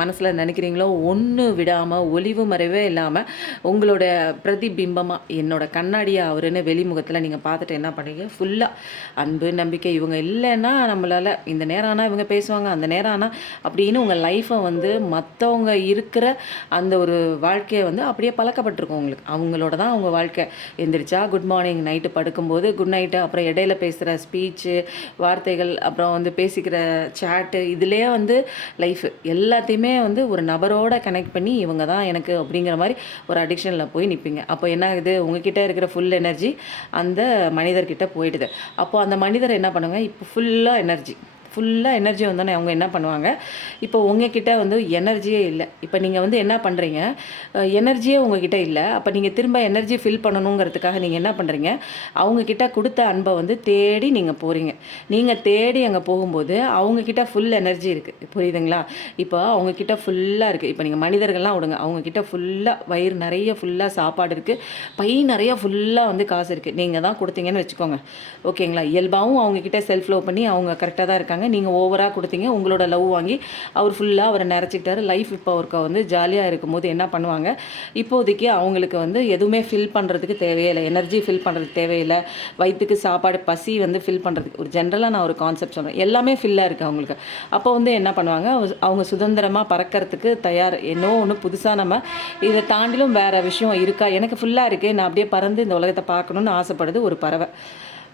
மனசில் நினைக்கிறீங்களோ ஒன்று விடாமல் ஒளிவு மறைவே இல்லாமல் உங்களோட பிரதிபிம்பமாக என்னோட கண்ணாடியாக அவருன்னு வெளிமுகத்தில் நீங்கள் பார்த்துட்டு என்ன பண்ணுவீங்க, ஃபுல்லாக அன்பு நம்பிக்கை இவங்க இல்லைன்னா நம்மளால் இந்த நேரம் ஆனால் இவங்க பேசுவாங்க, அந்த நேரம் ஆனால் அப்படின்னு உங்கள் லைஃப்பை வந்து மற்றவங்க இருக்கிற அந்த ஒரு வாழ்க்கையை வந்து அப்படியே பழக்கப்பட்டிருக்கும் உங்களுக்கு. அவங்களோட தான் அவங்க வாழ்க்கை. எந்திரிச்சா குட் மார்னிங், நைட்டு படுக்கும்போது குட் நைட்டு, அப்புறம் இடையில பேசுகிற ஸ்பீச்சு வார்த்தைகள், அப்புறம் வந்து பேசிக்கிற சேட்டு, இதுலேயே வந்து லைஃபு எல்லாத்தையுமே வந்து ஒரு நபரோட கனெக்ட் பண்ணி இவங்க தான் எனக்கு அப்படிங்கிற மாதிரி ஒரு அடிக்ஷனில் போய் நிற்பீங்க. அப்போ என்ன ஆகுது, உங்ககிட்ட இருக்கிற ஃபுல் எனர்ஜி அந்த மனிதர்கிட்ட போயிடுது. அப்போது அந்த மனிதர் என்ன பண்ணுவாங்க, இப்போ ஃபுல்லாக எனர்ஜி வந்தோடனே அவங்க என்ன பண்ணுவாங்க, இப்போ உங்ககிட்ட வந்து எனர்ஜியே இல்லை. இப்போ நீங்கள் வந்து என்ன பண்ணுறீங்க, எனர்ஜியே உங்ககிட்ட இல்லை. அப்போ நீங்கள் திரும்ப எனர்ஜி ஃபில் பண்ணணுங்கிறதுக்காக நீங்கள் என்ன பண்ணுறீங்க, அவங்கக்கிட்ட கொடுத்த அன்பை வந்து தேடி நீங்கள் போகிறீங்க. நீங்கள் தேடி அங்கே போகும்போது அவங்கக்கிட்ட ஃபுல் எனர்ஜி இருக்குது, புரியுதுங்களா? இப்போ அவங்கக்கிட்ட ஃபுல்லாக இருக்குது. இப்போ நீங்கள் மனிதர்கள்லாம் விடுங்க, அவங்கக்கிட்ட ஃபுல்லாக வயிறு நிறைய ஃபுல்லாக சாப்பாடு இருக்குது, பை நிறைய ஃபுல்லாக வந்து காசு இருக்குது. நீங்கள் தான் கொடுத்தீங்கன்னு வச்சுக்கோங்க, ஓகேங்களா? இயல்பாகவும் அவங்கக்கிட்ட செல்ஃப் லவ் பண்ணி அவங்க கரெக்டாக தான் இருக்காங்க. நீங்கள் ஓவராக கொடுத்தீங்க, உங்களோட லவ் வாங்கி அவர் ஃபுல்லாக அவரை நிறச்சிக்கிட்டாரு. லைஃப் இப்போ அவருக்கு வந்து ஜாலியாக இருக்கும்போது என்ன பண்ணுவாங்க, இப்போதைக்கு அவங்களுக்கு வந்து எதுவுமே ஃபில் பண்ணுறதுக்கு தேவையில்லை, எனர்ஜி ஃபில் பண்ணுறதுக்கு தேவையில்லை, வயிற்றுக்கு சாப்பாடு பசி வந்து ஃபில் பண்ணுறதுக்கு, ஒரு ஜென்ரலாக நான் ஒரு கான்செப்ட் சொல்கிறேன், எல்லாமே ஃபில்லாக இருக்குது அவங்களுக்கு. அப்போ வந்து என்ன பண்ணுவாங்க, அவங்க சுதந்திரமாக பறக்கிறதுக்கு தயார். என்னோ ஒன்று புதுசாக நம்ம இதை தாண்டிலும் வேறு விஷயம் இருக்கா, எனக்கு ஃபுல்லாக இருக்குது, நான் அப்படியே பறந்து இந்த உலகத்தை பார்க்கணுன்னு ஆசைப்படுது ஒரு பறவை.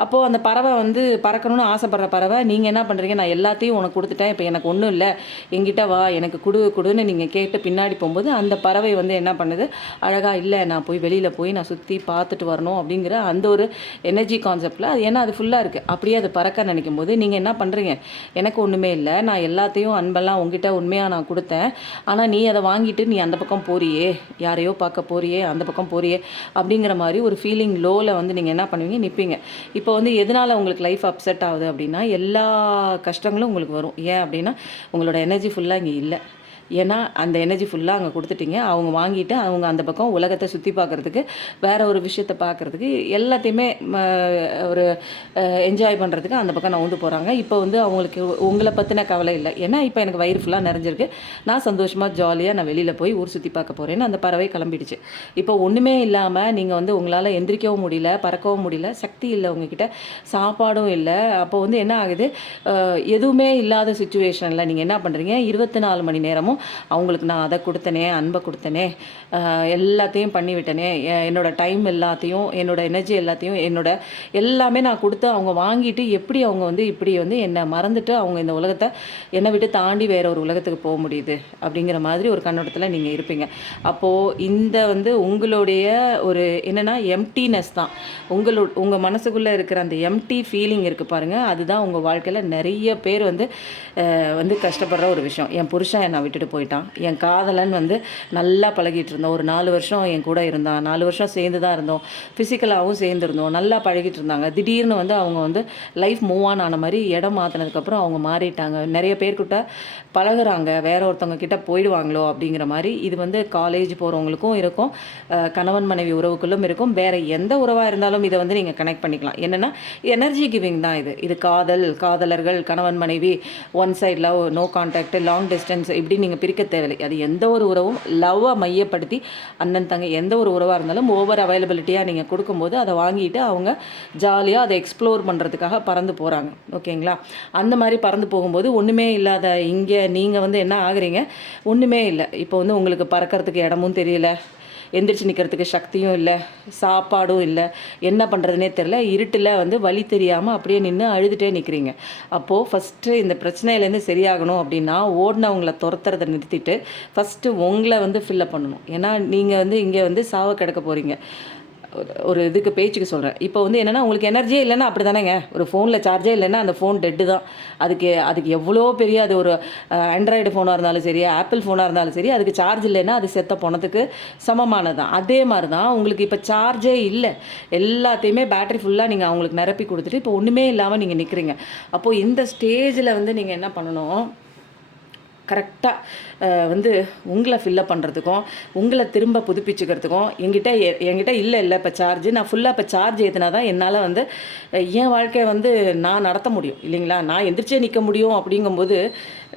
அப்போது அந்த பறவை வந்து பறக்கணும்னு ஆசைப்படுற பறவை, நீங்கள் என்ன பண்ணுறீங்க, நான் எல்லாத்தையும் உனக்கு கொடுத்துட்டேன், இப்போ எனக்கு ஒன்றும் இல்லை, என்கிட்ட வா, எனக்கு கொடுன்னு நீங்கள் கேட்டு பின்னாடி போகும்போது அந்த பறவை வந்து என்ன பண்ணுது, அழகாக இல்லை நான் போய் வெளியில் போய் நான் சுற்றி பார்த்துட்டு வரணும் அப்படிங்கிற அந்த ஒரு எனர்ஜி கான்செப்டில் அது, ஏன்னா அது ஃபுல்லாக இருக்குது, அப்படியே அது பறக்க நினைக்கும் போது நீங்கள் என்ன பண்ணுறீங்க, எனக்கு ஒன்றுமே இல்லை, நான் எல்லாத்தையும் அன்பெல்லாம் உங்ககிட்ட உண்மையாக நான் கொடுத்தேன், ஆனால் நீ அதை வாங்கிட்டு நீ அந்த பக்கம் போறியே, யாரையோ பார்க்க போறியே, அந்த பக்கம் போறியே அப்படிங்கிற மாதிரி ஒரு ஃபீலிங் லோவில் வந்து நீங்கள் என்ன பண்ணுவீங்க, நிற்பீங்க. இப்போ வந்து எதனால் உங்களுக்கு லைஃப் அப்செட் ஆகுது அப்படின்னா, எல்லா கஷ்டங்களும் உங்களுக்கு வரும். ஏன் அப்படின்னா உங்களோட எனர்ஜி ஃபுல்லாக இங்கே இல்லை. ஏன்னா அந்த எனர்ஜி ஃபுல்லாக அங்கே கொடுத்துட்டீங்க. அவங்க வாங்கிட்டு அவங்க அந்த பக்கம் உலகத்தை சுற்றி பார்க்குறதுக்கு, வேறு ஒரு விஷயத்தை பார்க்குறதுக்கு, எல்லாத்தையுமே ஒரு என்ஜாய் பண்ணுறதுக்கு அந்த பக்கம் நவுந்து போகிறாங்க. இப்போ வந்து அவங்களுக்கு உங்களை பற்றின கவலை இல்லை. ஏன்னா இப்போ எனக்கு வயிறு ஃபுல்லாக நிறைஞ்சிருக்கு, நான் சந்தோஷமாக ஜாலியாக நான் வெளியில் போய் ஊர் சுற்றி பார்க்க போகிறேன்னு அந்த பறவை கிளம்பிடுச்சு. இப்போ ஒன்றுமே இல்லாமல் நீங்கள் வந்து உங்களால் எந்திரிக்கவும் முடியல, பறக்கவும் முடியல, சக்தி இல்லை உங்ககிட்ட, சாப்பாடும் இல்லை. அப்போ வந்து என்ன ஆகுது, எதுவுமே இல்லாத சுச்சுவேஷனில் நீங்கள் என்ன பண்ணுறீங்க, 24 மணி நேரமும் அவங்களுக்கு நான் அதை கொடுத்தனே, அன்பை கொடுத்தனே, எல்லாத்தையும் பண்ணிவிட்டனே, என்னோடய டைம் எல்லாத்தையும், என்னோடய எனர்ஜி எல்லாத்தையும், எல்லாமே நான் கொடுத்து அவங்க வாங்கிட்டு எப்படி அவங்க வந்து இப்படி வந்து என்னை மறந்துட்டு அவங்க இந்த உலகத்தை என்னை விட்டு தாண்டி வேற ஒரு உலகத்துக்கு போக முடியுது அப்படிங்கிற மாதிரி ஒரு கண்ணோட்டத்தில் நீங்கள் இருப்பீங்க. அப்போது இந்த வந்து உங்களுடைய ஒரு என்னென்னா எம்டினஸ் தான், உங்கள் மனசுக்குள்ளே இருக்கிற அந்த எம்டி ஃபீலிங் இருக்குது பாருங்கள், அதுதான் உங்கள் வாழ்க்கையில் நிறைய பேர் வந்து கஷ்டப்படுற ஒரு விஷயம். என் புருஷன் என்னை விட்டுட்டு விட்டுட்டு போயிட்டான். என் காதலன் வந்து நல்லா பழகிட்டு இருந்தோம். ஒரு 4 வருஷம் என் கூட இருந்தான். 4 வருஷம் சேர்ந்து தான் இருந்தோம். ஃபிசிக்கலாகவும் சேர்ந்துருந்தோம். நல்லா பழகிட்டு இருந்தாங்க. திடீர்னு வந்து அவங்க வந்து லைஃப் மூவ் ஆன் ஆன மாதிரி இடம் மாற்றினதுக்கப்புறம் அவங்க மாறிட்டாங்க. நிறைய பேர்கிட்ட பழகுறாங்க, வேற ஒருத்தவங்க கிட்ட போயிடுவாங்களோ அப்படிங்கிற மாதிரி. இது வந்து காலேஜ் போகிறவங்களுக்கும் இருக்கும், கணவன் மனைவி உறவுக்குள்ளும் இருக்கும், வேறு எந்த உறவாக இருந்தாலும் இதை வந்து நீங்கள் கனெக்ட் பண்ணிக்கலாம். என்னென்னா எனர்ஜி கிவிங் தான் இது. இது காதலர்கள், கணவன் மனைவி, one side love, no contact, long distance, இப்படி நீங்கள் பிரிக்க தேவையில்லை. அது எந்த ஒரு உறவும் லவ்வை மையப்படுத்தி அண்ணன் தங்க எந்த ஒரு உறவாக இருந்தாலும் ஓவர் அவைலபிலிட்டியாக நீங்கள் கொடுக்கும்போது அதை வாங்கிட்டு அவங்க ஜாலியாக அதை எக்ஸ்ப்ளோர் பண்ணுறதுக்காக பறந்து போகிறாங்க. ஓகேங்களா? அந்த மாதிரி பறந்து போகும்போது ஒன்றுமே இல்லாத இங்கே நீங்கள் வந்து என்ன ஆகுறீங்க, ஒன்றுமே இல்லை. இப்போ வந்து உங்களுக்கு பறக்கிறதுக்கு இடமும் தெரியல, எந்திரிச்சு நிற்கிறதுக்கு சக்தியும் இல்லை, சாப்பாடும் இல்லை, என்ன பண்ணுறதுனே தெரில, இருட்டில் வந்து வழி தெரியாமல் அப்படியே நின்று அழுதுகிட்டே நிற்கிறீங்க. அப்போது ஃபஸ்ட்டு இந்த பிரச்சனையிலேருந்து சரியாகணும் அப்படின்னா ஓடினவங்களை துரத்துறதை நிறுத்திட்டு ஃபஸ்ட்டு உங்களை வந்து ஃபில்லப் பண்ணணும். ஏன்னா நீங்கள் வந்து இங்கே வந்து சாவ கிடக்க போகிறீங்க. ஒரு இதுக்கு பேச்சுக்கு சொல்கிறேன். இப்போ வந்து என்னென்னா உங்களுக்கு எனர்ஜியே இல்லைன்னா அப்படி தானேங்க. ஒரு ஃபோனில் சார்ஜே இல்லைன்னா அந்த ஃபோன் டெட்டு தான். அதுக்கு எவ்வளோ பெரிய அது ஒரு ஆண்ட்ராய்டு ஃபோனாக இருந்தாலும் சரி, ஆப்பிள் ஃபோனாக இருந்தாலும் சரி, அதுக்கு சார்ஜ் இல்லைன்னா அது செத்த பணத்துக்கு சமமானது தான். அதே மாதிரி தான் உங்களுக்கு இப்போ சார்ஜே இல்லை, எல்லாத்தையுமே பேட்டரி ஃபுல்லாக நீங்கள் அவங்களுக்கு நிரப்பி கொடுத்துட்டு இப்போ ஒன்றுமே இல்லாமல் நீங்கள் நிற்கிறீங்க. அப்போது இந்த ஸ்டேஜில் வந்து நீங்கள் என்ன பண்ணணும், கரெக்டாக வந்து உங்களை ஃபில்லப் பண்ணுறதுக்கும் உங்களை திரும்ப புதுப்பிச்சுக்கிறதுக்கும் என்கிட்ட இல்லை இப்போ சார்ஜ் நான் ஃபுல்லாக இப்போ சார்ஜ் ஏற்றினா தான் என்னால் வந்து என் வாழ்க்கையை வந்து நான் நடத்த முடியும் இல்லைங்களா? நான் எந்திரிச்சே நிற்க முடியும். அப்படிங்கும்போது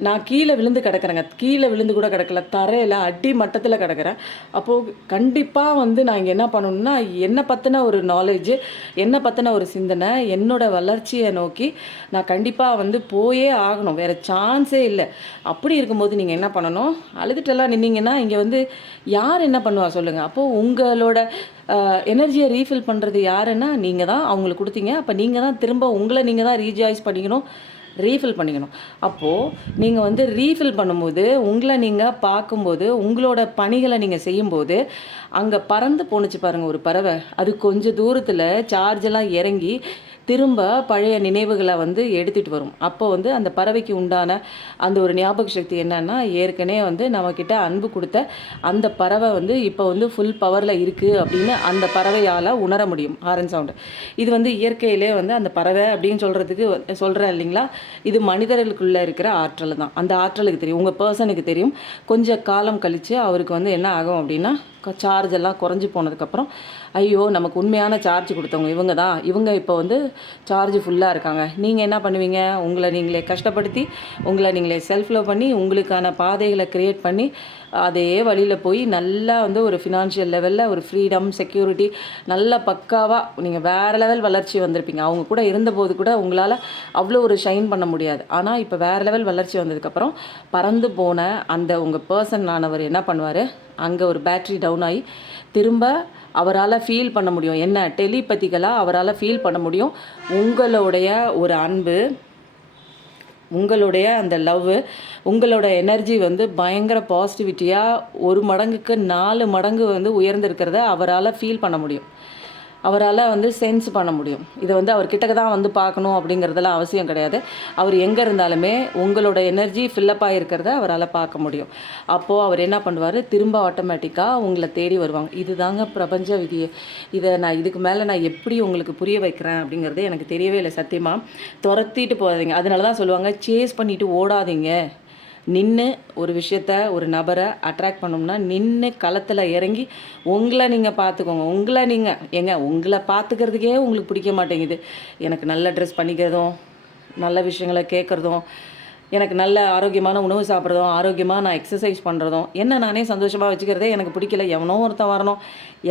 நான் கீழே விழுந்து கிடக்கிறேங்க, கீழே விழுந்து கூட கிடக்கல, தரையில் அடி மட்டத்தில் கிடக்கிறேன். அப்போது கண்டிப்பாக வந்து நான் இங்கே என்ன பண்ணணும்னா என்னை பற்றின ஒரு நாலேஜு, என்னை பற்றின ஒரு சிந்தனை, என்னோடய வளர்ச்சியை நோக்கி நான் கண்டிப்பாக வந்து போயே ஆகணும், வேறு சான்ஸே இல்லை. அப்படி இருக்கும்போது நீங்கள் என்ன பண்ணணும், அழுதுட்டெல்லாம் நின்னீங்கன்னா இங்கே வந்து யார் என்ன பண்ணுவா சொல்லுங்கள்? அப்போது உங்களோட எனர்ஜியை ரீஃபில் பண்ணுறது யாருன்னா நீங்கள் தான். அவங்களுக்கு கொடுத்தீங்க, அப்போ நீங்கள் தான் திரும்ப உங்களை நீங்கள் தான் ரீஜாய்ஸ் பண்ணிக்கணும், ரீஃபில் பண்ணிக்கணும். அப்போது நீங்கள் வந்து ரீஃபில் பண்ணும்போது உங்களை நீங்கள் பார்க்கும்போது உங்களோட பணிகளை நீங்கள் செய்யும்போது அங்கே பறந்து போணுச்சு பாருங்கள் ஒரு பறவை, அது கொஞ்சம் தூரத்தில் சார்ஜெல்லாம் இறங்கி திரும்ப பழைய நினைவுகளை வந்து எடுத்துகிட்டு வரும். அப்போ வந்து அந்த பறவைக்கு உண்டான அந்த ஒரு ஞாபக சக்தி என்னன்னா, ஏற்கனவே வந்து நம்மக்கிட்ட அன்பு கொடுத்த அந்த பறவை வந்து இப்போ வந்து ஃபுல் பவரில் இருக்குது அப்படின்னு அந்த பறவையால் உணர முடியும். ஹாரன் சவுண்டு இது வந்து இயற்கையிலே வந்து அந்த பறவை அப்படின்னு சொல்கிறேன் இல்லைங்களா? இது மனிதர்களுக்குள்ளே இருக்கிற ஆற்றல் தான். அந்த ஆற்றலுக்கு தெரியும், உங்கள் பர்சனுக்கு தெரியும். கொஞ்சம் காலம் கழித்து அவருக்கு வந்து என்ன ஆகும் அப்படின்னா, சார்ஜ் எல்லாம் குறைஞ்சி போனதுக்கப்புறம் ஐயோ நமக்கு உண்மையான சார்ஜ் கொடுத்தவங்க இவங்க தான், இவங்க இப்போ வந்து சார்ஜ் ஃபுல்லாக இருக்காங்க. நீங்கள் என்ன பண்ணுவீங்க, உங்களை நீங்களே கஷ்டப்படுத்தி உங்களை நீங்களே செல்ஃப் லவ் பண்ணி உங்களுக்கான பாதைகளை க்ரியேட் பண்ணி அதே வழியில் போய் நல்லா வந்து ஒரு ஃபினான்ஷியல் லெவலில் ஒரு ஃப்ரீடம், செக்யூரிட்டி நல்லா பக்காவாக நீங்கள் வேறு லெவல் வளர்ச்சி வந்திருப்பீங்க. அவங்க கூட இருந்தபோது கூட உங்களால் அவ்வளோ ஒரு ஷைன் பண்ண முடியாது. ஆனால் இப்போ வேறு லெவல் வளர்ச்சி வந்ததுக்கப்புறம் பறந்து போன அந்த உங்கள் பர்சன் ஆனவர் என்ன பண்ணுவார், அங்கே ஒரு பேட்ரி டவுன் ஆகி திரும்ப அவரால் ஃபீல் பண்ண முடியும். என்ன டெலிபதிக்கலாக அவரால் ஃபீல் பண்ண முடியும். உங்களுடைய ஒரு அன்பு, உங்களுடைய அந்த லவ், உங்களோட எனர்ஜி வந்து பயங்கர பாசிட்டிவிட்டியாக 1 மடங்குக்கு 4 மடங்கு வந்து உயர்ந்திருக்கிறத அவரால் ஃபீல் பண்ண முடியும், அவரால் வந்து சென்ஸ் பண்ண முடியும். இதை வந்து அவர் கிட்டக்க தான் வந்து பார்க்கணும் அப்படிங்கிறதெல்லாம் அவசியம் கிடையாது. அவர் எங்கே இருந்தாலுமே உங்களோட எனர்ஜி ஃபில்லப் ஆகிருக்கிறத அவரால் பார்க்க முடியும். அப்போது அவர் என்ன பண்ணுவார், திரும்ப ஆட்டோமேட்டிக்காக உங்களை தேடி வருவாங்க. இதுதாங்க பிரபஞ்ச விதி. இதை நான் இதுக்கு மேலே நான் எப்படி உங்களுக்கு புரிய வைக்கிறேன் அப்படிங்கிறது எனக்கு தெரியவே இல்லை சத்தியமாக. துரத்திட்டு போகாதீங்க. அதனால தான் சொல்லுவாங்க, சேஸ் பண்ணிவிட்டு ஓடாதீங்க. நின்று ஒரு விஷயத்த, ஒரு நபரை அட்ராக்ட் பண்ணோம்னா நின்று களத்தில் இறங்கி உங்களை நீங்கள் பார்த்துக்கோங்க. உங்களை பார்த்துக்கிறதுக்கே உங்களுக்கு பிடிக்க மாட்டேங்குது. எனக்கு நல்ல ட்ரெஸ் பண்ணிக்கிறதும், நல்ல விஷயங்களை கேட்குறதும், எனக்கு நல்ல ஆரோக்கியமான உணவு சாப்பிட்றதும், ஆரோக்கியமாக நான் எக்ஸசைஸ் பண்ணுறதும், என்ன நானே சந்தோஷமாக வச்சுக்கிறதே எனக்கு பிடிக்கல. எவனோ ஒருத்தன் வரணும்,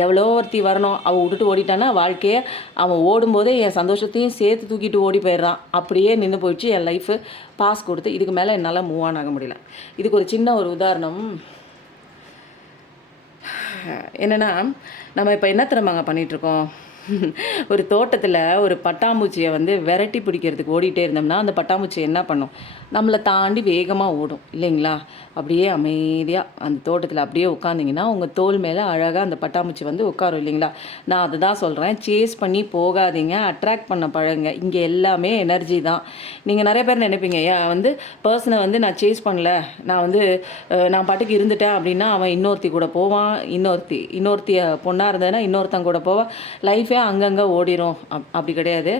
எவ்வளோ ஒருத்தி வரணும், அவள் விட்டுட்டு ஓடிட்டான்னா வாழ்க்கையை அவன் ஓடும்போதே என் சந்தோஷத்தையும் சேர்த்து தூக்கிட்டு ஓடி போயிடுறான். அப்படியே நின்று போயிடுச்சு என் லைஃபு. பாஸ் கொடுத்து இதுக்கு மேலே என்னால் மூவ் ஆன் ஆக முடியல. இதுக்கு ஒரு சின்ன ஒரு உதாரணம் என்னென்னா, நம்ம இப்போ என்ன திறமாங்க பண்ணிகிட்ருக்கோம், ஒரு தோட்டத்தில் ஒரு பட்டாம்பூச்சியை வந்து விரட்டி பிடிக்கிறதுக்கு ஓடிட்டே இருந்தோம்னா அந்த பட்டாம்பூச்சி என்ன பண்ணும்? நம்மளை தாண்டி வேகமாக ஓடும் இல்லைங்களா? அப்படியே அமைதியாக அந்த தோட்டத்தில் அப்படியே உட்காந்திங்கன்னா உங்கள் தோல் மேலே அழகாக அந்த பட்டாம்பூச்சி வந்து உட்காரும் இல்லைங்களா? நான் அதை தான் சொல்கிறேன், சேஸ் பண்ணி போகாதீங்க, அட்ராக்ட் பண்ண பழகுங்க. இங்கே எல்லாமே எனர்ஜி தான். நீங்கள் நிறைய பேர் நினைப்பீங்க, ஏன் வந்து பர்சனை வந்து நான் சேஸ் பண்ணல, நான் வந்து நான் பாட்டுக்கு இருந்துட்டேன் அப்படின்னா அவன் இன்னொருத்தி கூட போவான், இன்னொருத்திய பொண்ணாக இருந்ததுன்னா இன்னொருத்தன் கூட போவான், லைஃபே அங்கங்கே ஓடிடும். அப்படி கிடையாது.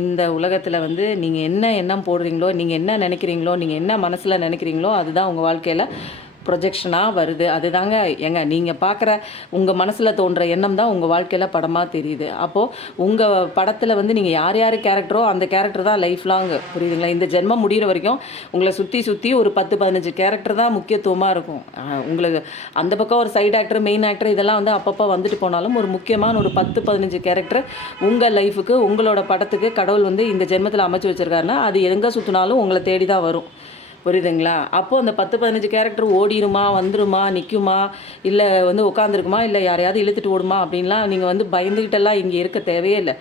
இந்த உலகத்தில் வந்து நீங்கள் என்ன எண்ணம் போடுறீங்களோ, நீங்கள் என்ன நினைக்கிறீங்களோ, நீங்கள் என்ன மனசில் நினைக்கிறீங்களோ அதுதான் உங்கள் வாழ்க்கையில் ப்ரொஜெக்ஷனாக வருது. அதுதாங்க ஏங்க நீங்கள் பார்க்குற உங்கள் மனசில் தோன்ற எண்ணம் தான் உங்கள் வாழ்க்கையில் படமாக தெரியுது. அப்போது உங்கள் படத்தில் வந்து நீங்கள் யார் யார் கேரக்டரோ அந்த கேரக்டர் தான் லைஃப் லாங், புரியுதுங்களா? இந்த ஜென்மம் முடிகிற வரைக்கும் உங்களை சுற்றி ஒரு 10-15 கேரக்டர் தான் முக்கியத்துவமாக இருக்கும். உங்களுக்கு அந்த பக்கம் ஒரு சைடு ஆக்டர், மெயின் ஆக்டர் இதெல்லாம் வந்து அப்பப்போ வந்துட்டு போனாலும் ஒரு முக்கியமான ஒரு 10-15 கேரக்டர் உங்கள் லைஃபுக்கு, உங்களோட படத்துக்கு கடவுள் வந்து இந்த ஜென்மத்தில் அமைச்சு வச்சுருக்காருன்னா அது எங்கே சுற்றினாலும் உங்களை தேடி தான் வரும். புரியுதுங்களா? அப்போது அந்த 10-15 கேரக்டர் ஓடிருமா, வந்துருமா, நிற்குமா, இல்லை வந்து உட்காந்துருக்குமா, இல்லை யாரையாவது இழுத்துட்டு ஓடுமா அப்படின்லாம் நீங்கள் வந்து பயந்துக்கிட்டெல்லாம் இங்கே இருக்க தேவையே இல்லை.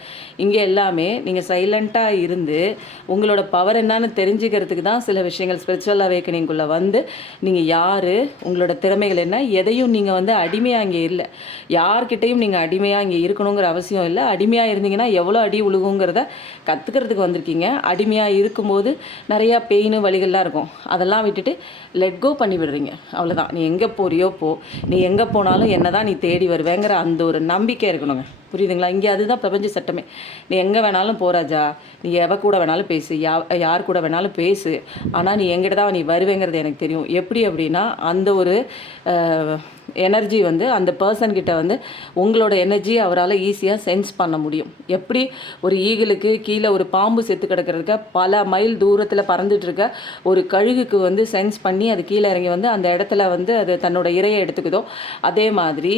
இங்கே எல்லாமே நீங்கள் சைலண்ட்டாக இருந்து உங்களோட பவர் என்னன்னு தெரிஞ்சுக்கிறதுக்கு தான் சில விஷயங்கள் ஸ்பிரிச்சுவல் அவேக்கனிங்குள்ளே வந்து நீங்கள் யார், உங்களோட திறமைகள் என்ன, எதையும் நீங்கள் வந்து அடிமையாக இங்கே இல்லை. யார்கிட்டையும் நீங்கள் அடிமையாக இங்கே இருக்கணுங்கிற அவசியம் இல்லை. அடிமையாக இருந்தீங்கன்னா எவ்வளோ அடி உழுகுங்கிறத கற்றுக்கிறதுக்கு வந்திருக்கீங்க. அடிமையாக இருக்கும்போது நிறையா பெயின் வலிகள்லாம் இருக்கும். அதெல்லாம் விட்டுட்டு லெட் கோ பண்ணி விடுறீங்க, அவ்வளோதான். நீ எங்கே போறியோ போ, நீ எங்கே போனாலும் என்ன தான் நீ தேடி வருவேங்கிற அந்த ஒரு நம்பிக்கை இருக்கணுங்க. புரியுதுங்களா? இங்கே அதுதான் பிரபஞ்ச சட்டமே. நீ எங்கே வேணாலும் போராஜா, நீ எவ கூட வேணாலும் பேசு, யார் கூட வேணாலும் பேசு, ஆனால் நீ எங்கிட்ட தான் நீ வருவேங்கிறது எனக்கு தெரியும். எப்படி அப்படின்னா அந்த ஒரு எனர்ஜி வந்து அந்த பர்சன்கிட்ட வந்து உங்களோட எனர்ஜி அவரால் ஈஸியாக சென்ஸ் பண்ண முடியும். எப்படி ஒரு ஈகிளுக்கு கீழே ஒரு பாம்பு செத்து கிடக்கிறதுக்க பல மைல் தூரத்தில் பறந்துட்டு இருக்க ஒரு கழுகுக்கு வந்து சென்ஸ் பண்ணி அது கீழே இறங்கி வந்து அந்த இடத்துல வந்து அது தன்னோட இரையை எடுத்துக்குதோ, அதே மாதிரி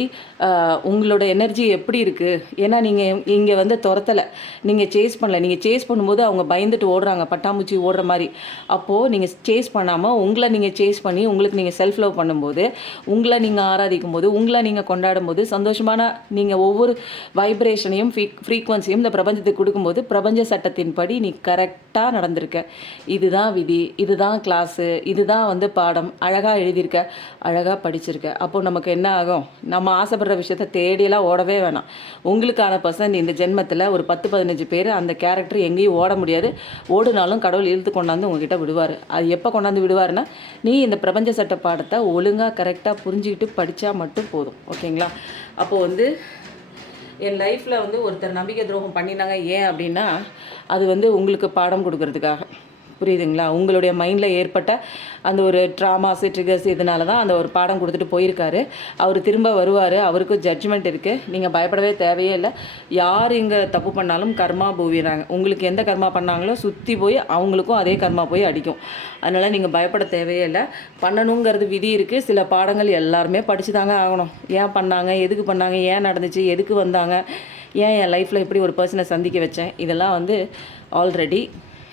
உங்களோட எனர்ஜி எப்படி இருக்குது? ஏன்னா நீங்கள் இங்கே வந்து துரத்தலை, நீங்கள் சேஸ் பண்ணலை. நீங்கள் சேஸ் பண்ணும்போது அவங்க பயந்துட்டு ஓடுறாங்க, பட்டாம்பூச்சி ஓடுற மாதிரி. அப்போது நீங்கள் சேஸ் பண்ணாமல் உங்களை நீங்கள் சேஸ் பண்ணி உங்களுக்கு நீங்கள் செல்ஃப் லவ் பண்ணும்போது, உங்களை நீங்கள் ஆராதிக்கும் போது, உங்களை நீங்கள் கொண்டாடும் போது, சந்தோஷமான நீங்கள் ஒவ்வொரு வைப்ரேஷனையும் ஃப்ரீக்வன்சியும் இந்த பிரபஞ்சத்துக்கு கொடுக்கும்போது பிரபஞ்ச சட்டத்தின்படி நீ கரெக்டாக நடந்திருக்க. இதுதான் விதி, இதுதான் கிளாஸு, இதுதான் வந்து பாடம், அழகாக எழுதியிருக்க, அழகாக படிச்சிருக்க. அப்போது நமக்கு என்ன ஆகும்? நம்ம ஆசைப்படுற விஷயத்த தேடியெல்லாம் ஓடவே வேணாம். உங்களுக்கான பர்சன் இந்த ஜென்மத்தில் ஒரு 10-15 பேர் அந்த கேரக்டர் எங்கேயும் ஓட முடியாது. ஓடுனாலும் கடவுள் இழுத்து கொண்டாந்து உங்ககிட்ட விடுவார். அது எப்போ கொண்டாந்து விடுவார்னா, நீ இந்த பிரபஞ்ச சட்ட பாடத்தை ஒழுங்காக கரெக்டாக புரிஞ்சுக்கிட்டு படித்தா மட்டும் போதும். ஓகேங்களா? அப்போது வந்து என் லைஃப்பில் வந்து ஒருத்தர் நம்பிக்கை துரோகம் பண்ணினாங்க. ஏன் அப்படின்னா அது வந்து உங்களுக்கு பாடம் கொடுக்கறதுக்காக. புரியுதுங்களா? உங்களுடைய மைண்டில் ஏற்பட்ட அந்த ஒரு ட்ராமாஸ், ட்ரிகர்ஸ் இதனால தான் அந்த ஒரு பாடம் கொடுத்துட்டு போயிருக்காரு. அவர் திரும்ப வருவார். அவருக்கும் ஜட்ஜ்மெண்ட் இருக்குது. நீங்கள் பயப்படவே தேவையே இல்லை. யார் இங்கே தப்பு பண்ணாலும் கர்மா பூவிறாங்க. உங்களுக்கு எந்த கர்மா பண்ணாங்களோ சுற்றி போய் அவங்களுக்கும் அதே கர்மா போய் அடிக்கும். அதனால் நீங்கள் பயப்பட தேவையே இல்லை. பண்ணணுங்கிறது விதி இருக்குது. சில பாடங்கள் எல்லாருமே படித்து தாங்க ஆகணும். ஏன் பண்ணாங்க, எதுக்கு பண்ணாங்க, ஏன் நடந்துச்சு, எதுக்கு வந்தாங்க, ஏன் என் லைஃப்பில் இப்படி ஒரு பர்சனை சந்திக்க வச்சேன், இதெல்லாம் வந்து ஆல்ரெடி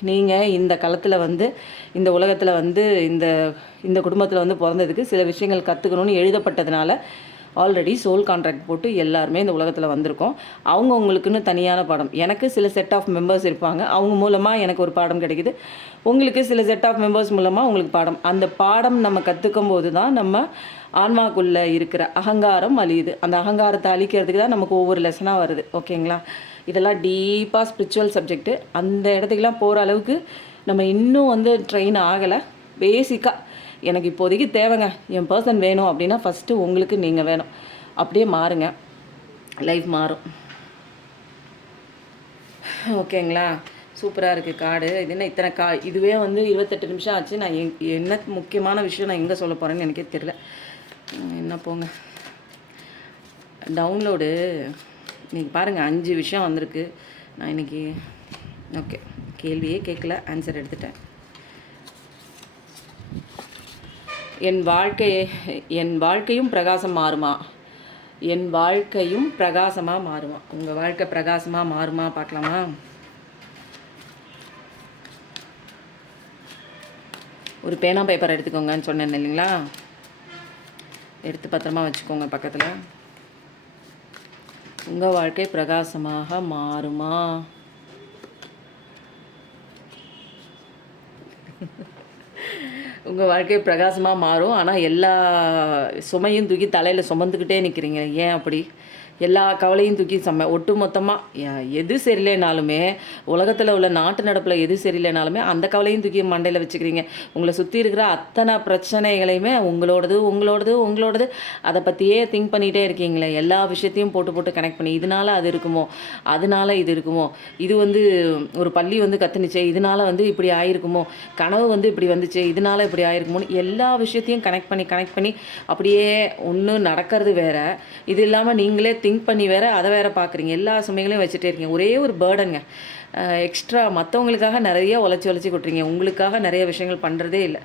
நீங்கள் இந்த களத்தில் வந்து இந்த உலகத்தில் வந்து இந்த குடும்பத்தில் வந்து பிறந்ததுக்கு சில விஷயங்கள் கற்றுக்கணும்னு எழுதப்பட்டதுனால ஆல்ரெடி சோல் கான்ட்ராக்ட் போட்டு எல்லாருமே இந்த உலகத்தில் வந்திருக்கோம். அவங்கவுங்களுக்குன்னு தனியான பாடம். எனக்கு சில செட் ஆஃப் மெம்பர்ஸ் இருப்பாங்க, அவங்க மூலமாக எனக்கு ஒரு பாடம் கிடைக்குது. உங்களுக்கு சில செட் ஆஃப் மெம்பர்ஸ் மூலமாக உங்களுக்கு பாடம். அந்த பாடம் நம்ம கற்றுக்கும் போது தான் நம்ம ஆன்மாக்குள்ளே இருக்கிற அகங்காரம் அழியுது. அந்த அகங்காரத்தை அழிக்கிறதுக்கு தான் நமக்கு ஒவ்வொரு லெசனாக வருது. ஓகேங்களா? இதெல்லாம் டீப்பாக ஸ்பிரிச்சுவல் சப்ஜெக்ட்டு. அந்த இடத்துக்குலாம் போகிற அளவுக்கு நம்ம இன்னும் வந்து ட்ரெயின் ஆகலை. பேசிக்காக எனக்கு இப்போதைக்கு தேவைங்க, என் பர்சன் வேணும் அப்படின்னா ஃபஸ்ட்டு உங்களுக்கு நீங்கள் வேணும். அப்படியே மாறுங்க, லைஃப் மாறும். ஓகேங்களா? சூப்பராக இருக்குது கார்டு. இது என்ன இத்தனை இதுவே வந்து 28 நிமிஷம் ஆச்சு. நான் என்ன முக்கியமான விஷயம் நான் எங்கே சொல்ல போகிறேன்னு எனக்கே தெரியல. என்ன போங்க, டவுன்லோடு இன்றைக்கி பாருங்கள் 5 விஷயம் வந்திருக்கு. நான் இன்றைக்கி ஓகே கேள்வியே கேட்கல, ஆன்சர் எடுத்துட்டேன். என் வாழ்க்கையும் பிரகாசம் மாறுமா? என் வாழ்க்கையும் பிரகாசமாக மாறுமா? உங்கள் வாழ்க்கை பிரகாசமாக மாறுமா பார்க்கலாமா? ஒரு பேனா பேப்பர் எடுத்துக்கோங்கன்னு சொன்னேன் இல்லைங்களா? எடுத்து பத்திரமா வச்சுக்கோங்க பக்கத்தில். உங்கள் வாழ்க்கை பிரகாசமாக மாறுமா? உங்கள் வாழ்க்கை பிரகாசமாக மாறும். ஆனால் எல்லா சுமையும் தூக்கி தலையில் சுமந்துக்கிட்டே நிற்கிறீங்க. ஏன் அப்படி? எல்லா கவலையும் தூக்கி ஒட்டு மொத்தமாக எது சரியில்லைனாலுமே, உலகத்தில் உள்ள நாட்டு நடப்பில் எது சரியில்லைனாலுமே அந்த கவலையும் தூக்கி மண்டையில் வச்சுக்கிறீங்க. உங்களை சுற்றி இருக்கிற அத்தனை பிரச்சனைகளையுமே உங்களோடது உங்களோடது உங்களோடது அதை பற்றியே திங்க் பண்ணிகிட்டே இருக்கீங்களே. எல்லா விஷயத்தையும் போட்டு போட்டு கனெக்ட் பண்ணி, இதனால் அது இருக்குமோ, அதனால் இது இருக்குமோ, இது ஒரு பள்ளி கத்துனுச்சே, இதனால் இப்படி ஆயிருக்குமோ, கனவு இப்படி வந்துச்சு, இதனால் இப்படி ஆயிருக்குமோன்னு எல்லா விஷயத்தையும் கனெக்ட் பண்ணி அப்படியே ஒன்று நடக்கிறது வேறு. இது இல்லாமல் நீங்களே திங்க் பண்ணி வேறு அதை வேறு பார்க்குறீங்க. எல்லா சுமைகளையும் வச்சுட்டே இருக்கீங்க. ஒரே ஒரு பேர்டனுங்க எக்ஸ்ட்ரா. மற்றவங்களுக்காக நிறைய உழைச்சி கொட்டுறீங்க. உங்களுக்காக நிறைய விஷயங்கள் பண்ணுறதே இல்லை.